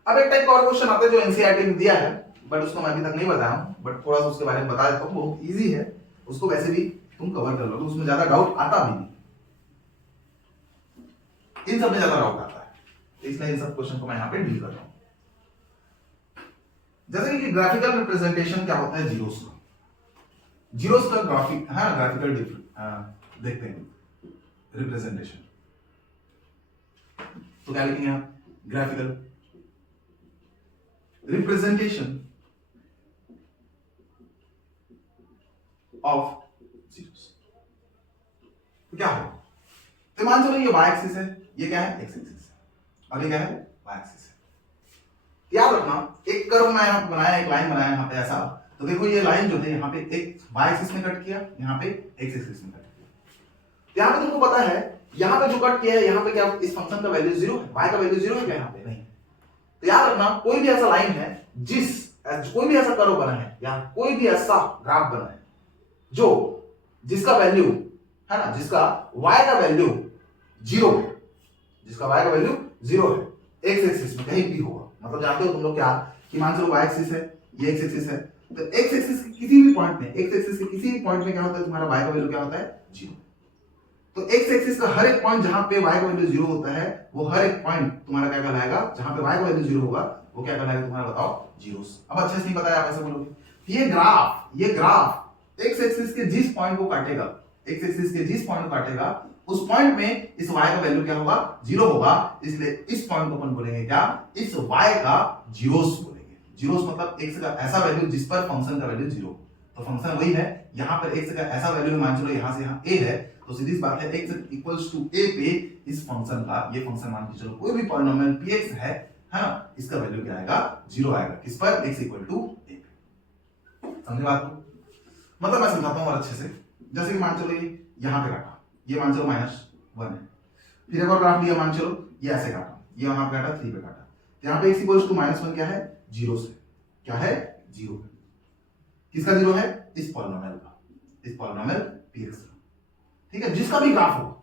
अब एक टाइप का और क्वेश्चन आता है जो एनसीईआरटी में दिया है बट उसको मैं अभी तक नहीं बताया हूं, बट थोड़ा सा उसके बारे में बता देता हूं, बहुत इजी है, उसको वैसे भी तुम कवर कर लोगे, उसमें ज्यादा डाउट आता भी नहीं, इन सब में ज्यादा डाउट आता है, इसलिए इन सब क्वेश्चन को मैं यहाँ पे डील कर रहा हूं। जैसे कि ग्राफिकल रिप्रेजेंटेशन क्या होता है जीरोस का, जीरोस का ग्राफिक है ग्राफिकल देखते हैं रिप्रेजेंटेशन, तो क्या लिखेंगे आप ग्राफिकल रिप्रेजेंटेशन ऑफ जीरोस। तो क्या होगा, तो मान चलो ये y एक्सिस है, ये क्या है x एक्सिस है और ये क्या है y एक्सिस है। याद रखना एक कर्व मैं यहां बनाया, एक लाइन बनाया यहां पे ऐसा, तो देखो ये लाइन जो है यहां पे एक y एक्सिस में कट किया, यहां पे x एक्सिस में कट किया। यहां पे तुमको पता है यहां पे जो कट किया है यहां पे क्या इस फंक्शन का वैल्यू 0 है, y का वैल्यू 0 है क्या यहां पे नहीं। तो याद रखना कोई भी ऐसा लाइन है कोई भी ऐसा कर्व बना है या कोई भी ऐसा ग्राफ बना है जो जिसका वैल्यू है ना, जिसका y का वैल्यू 0 है, जिसका y का वैल्यू 0 है x एक्सिस में कहीं भी होगा, मतलब जानते हो तुम लोग क्या कि मान चलो y एक्सिस है, ये x एक्सिस है, तो x एक्सिस के किसी भी पॉइंट में x एक्सिस के किसी भी पॉइंट में क्या होता है तुम्हारा y का वैल्यू क्या होता है 0। तो x एक्सिस का हर एक पॉइंट जहां पे y का वैल्यू 0 होता है वो हर एक पॉइंट तुम्हारा क्या कहलाएगा, जहां पे y का वैल्यू 0 होगा वो क्या कहलाएगा तुम्हारा बताओ जीरोस। अब अच्छे से नहीं बताया आप ऐसे बोलोगे, ये ग्राफ x एक्सिस के जिस पॉइंट को काटेगा, x एक्सिस के जिस पॉइंट को काटेगा उस पॉइंट में इस y का वैल्यू क्या होगा 0 होगा, इसलिए इस पॉइंट को अपन बोलेंगे क्या, इस y का जीरोस बोलेंगे। जीरोस मतलब x का ऐसा वैल्यू जिस पर फंक्शन का वैल्यू 0, तो फंक्शन वही है, यहां पर x का ऐसा वैल्यू मान चलो यहां से यहां a है, तो सीधी सी बात है x इक्वल्स टू a पे इस फंक्शन का, ये फंक्शन मान के चलो कोई भी पॉलिनोमियल px है ना, इसका वैल्यू क्या आएगा 0 आएगा, किस पर x इक्वल टू a पे। समझे बात को, मतलब मैं समझाता हूं और अच्छे से। जैसे कि मान चलो ये यहां पे काटा, ये मान चलो -1 है, फिर एक और ग्राफ लिया, मान चलो ये ऐसे काटा, ये वहां पे काटा 3 पे काटा, तो यहां पे x इक्वल्स टू -1 क्या है 0 से, क्या है 0 है, किसका 0 है इस पॉलिनोमियल का, इस पॉलिनोमियल px का, ठीक है, जिसका भी ग्राफ हो।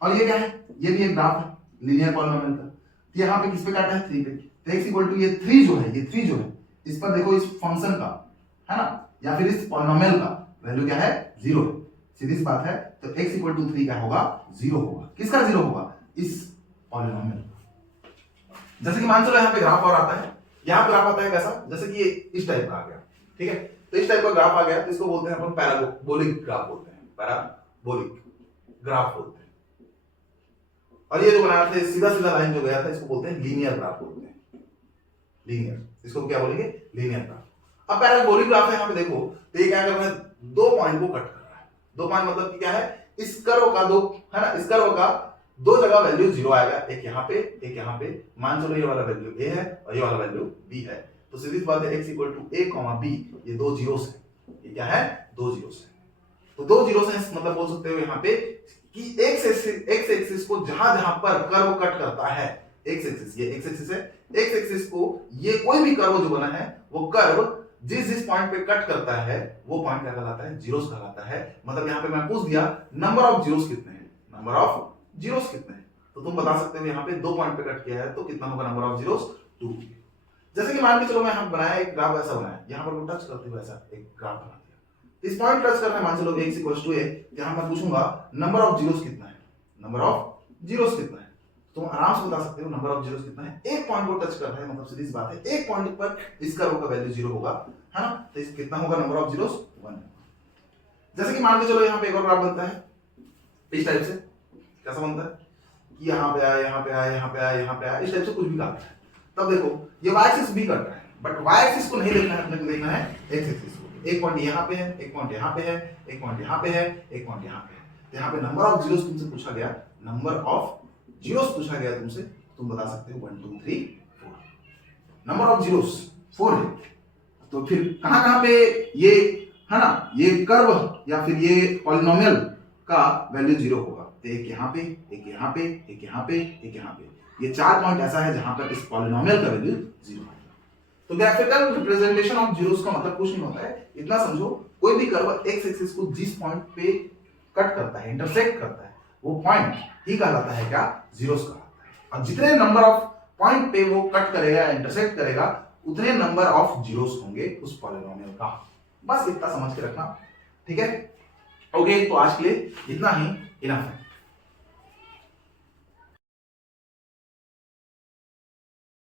और ये क्या है, ये भी एक ग्राफ है लीनियर पॉलिनोमियल का। तो यहाँ पे किस पे काटा है, 3 पे। तो x इक्वल टू ये 3 जो है, ये 3 जो है, इस पर देखो, इस फंक्शन का, है ना, या फिर इस पॉलिनोमियल का वैल्यू क्या है, 0 है। सीधी सी बात है। तो x इक्वल टू 3 क्या होगा, 0 होगा। किसका 0 होगा, इस पॉलिनोमियल का। जैसे कि मान चलो यहाँ पे ग्राफ और आता है, यहाँ ग्राफ आता है कैसा, जैसे कि ये इस टाइप का आ गया, ठीक है। तो इस टाइप का ग्राफ आ गया, तो इसको बोलते हैं अपन पैराबोलिक ग्राफ बोलते हैं, पैराबोलिक ग्राफ बोलते हैं। और ये जो बनाया था सीधा सीधा लाइन जो गया था, इसको बोलते हैं लीनियर ग्राफ बोलते हैं, लीनियर। इसको क्या बोलेंगे, लीनियर ग्राफ। अब पैराबोलिक ग्राफ है, यहाँ पे देखो, तो ये क्या कर रहा है, 2 पॉइंट को कट कर रहा है। 2 पॉइंट मतलब कि क्या है, इस कर्व का दो, है ना, इस कर्व का 2 जगह वैल्यू 0 आएगा, एक यहाँ पे, एक यहाँ पे। मान चलो ये वाला वैल्यू a है और ये वाला वैल्यू b है। तो सीधी बात है, x equal to a, b, ये 2 जीरोस है। ये क्या है, 2 जीरोस है। तो 2 जीरोस है, मतलब बोल सकते हो यहाँ पे कि x एक्सिस को जहां पर कर्व कट करता है, x एक्सिस, ये x एक्सिस है, x एक्सिस को ये कोई भी कर्व जो बना है, वो कर्व जिस पॉइंट पे कट करता है, वो पॉइंट क्या कहलाता है, जीरोस कहलाता है। मतलब यहाँ पे मैं पूछ दिया नंबर ऑफ जीरोस कितने हैं, नंबर ऑफ जीरोस कितने हैं, तो तुम बता सकते हो यहाँ पे 2 पॉइंट पे कट किया है, तो कितना होगा नंबर ऑफ जीरोस, 2। जैसे कि मान के चलो मैं यहाँ बनाया एक ग्राफ, ऐसा बनाया, यहाँ पर वो टच करते हुए ऐसा एक ग्राफ बना दिया। इस पॉइंट टच करना है, मान चलो x इक्वल्स टू a, यहाँ मैं पूछूंगा नंबर ऑफ जीरोस कितना है, नंबर ऑफ जीरोस कितना है। तुम आराम से बता सकते हो नंबर ऑफ जीरोस कितना है। एक पॉइंट को टच कर रहा है, मतलब सीधी सी बात है, एक पॉइंट पर इस कर्व का वैल्यू 0 होगा, है ना। तो इस कितना होगा नंबर ऑफ जीरोस, 1। जैसे कि मान के चलो यहाँ पे एक और ग्राफ बनता है इस टाइप से। कैसा बनता है कि यहाँ पे आया, यहाँ पे आया, यहाँ पे आया, यहाँ पे आया, इस टाइप से कुछ भी काटता है। तब देखो ये y एक्सिस भी कट रहा है, बट y एक्सिस को नहीं देखना है, अपने को देखना है x एक्सिस को। एक पॉइंट यहाँ पे है, एक पॉइंट यहाँ पे है, एक पॉइंट यहाँ पे है, एक पॉइंट यहाँ पे है। तो यहाँ पे नंबर ऑफ जीरोस तुमसे पूछा गया, नंबर ऑफ जीरोस पूछा गया तुमसे, तुम बता सकते हो 1 2 3 4। नंबर ऑफ जीरोस 4 है। तो फिर कहाँ पे ये, है ना, ये कर्व या फिर ये पॉलिनोमियल का वैल्यू 0 होगा। तो एक यहाँ पे, एक यहाँ पे, एक यहाँ पे, एक यहाँ पे, ये 4 पॉइंट ऐसा है जहां पर इस पॉलिनोमियल का वैल्यू 0 है। तो ग्राफिकल रिप्रेजेंटेशन ऑफ जीरोस का मतलब कुछ नहीं होता है, इतना समझो, कोई भी कर्व x एक्सिस को जिस पॉइंट पे कट करता है, इंटरसेक्ट करता है, वो पॉइंट ही कहलाता है क्या, जीरोस कहलाता है। और जितने नंबर ऑफ पॉइंट पे वो कट करेगा, इंटरसेक्ट करेगा, उतने नंबर ऑफ जीरोस होंगे उस पॉलिनोमियल का। बस इतना समझ के रखना, ठीक है। ओके, तो आज के लिए इतना ही इनफ है।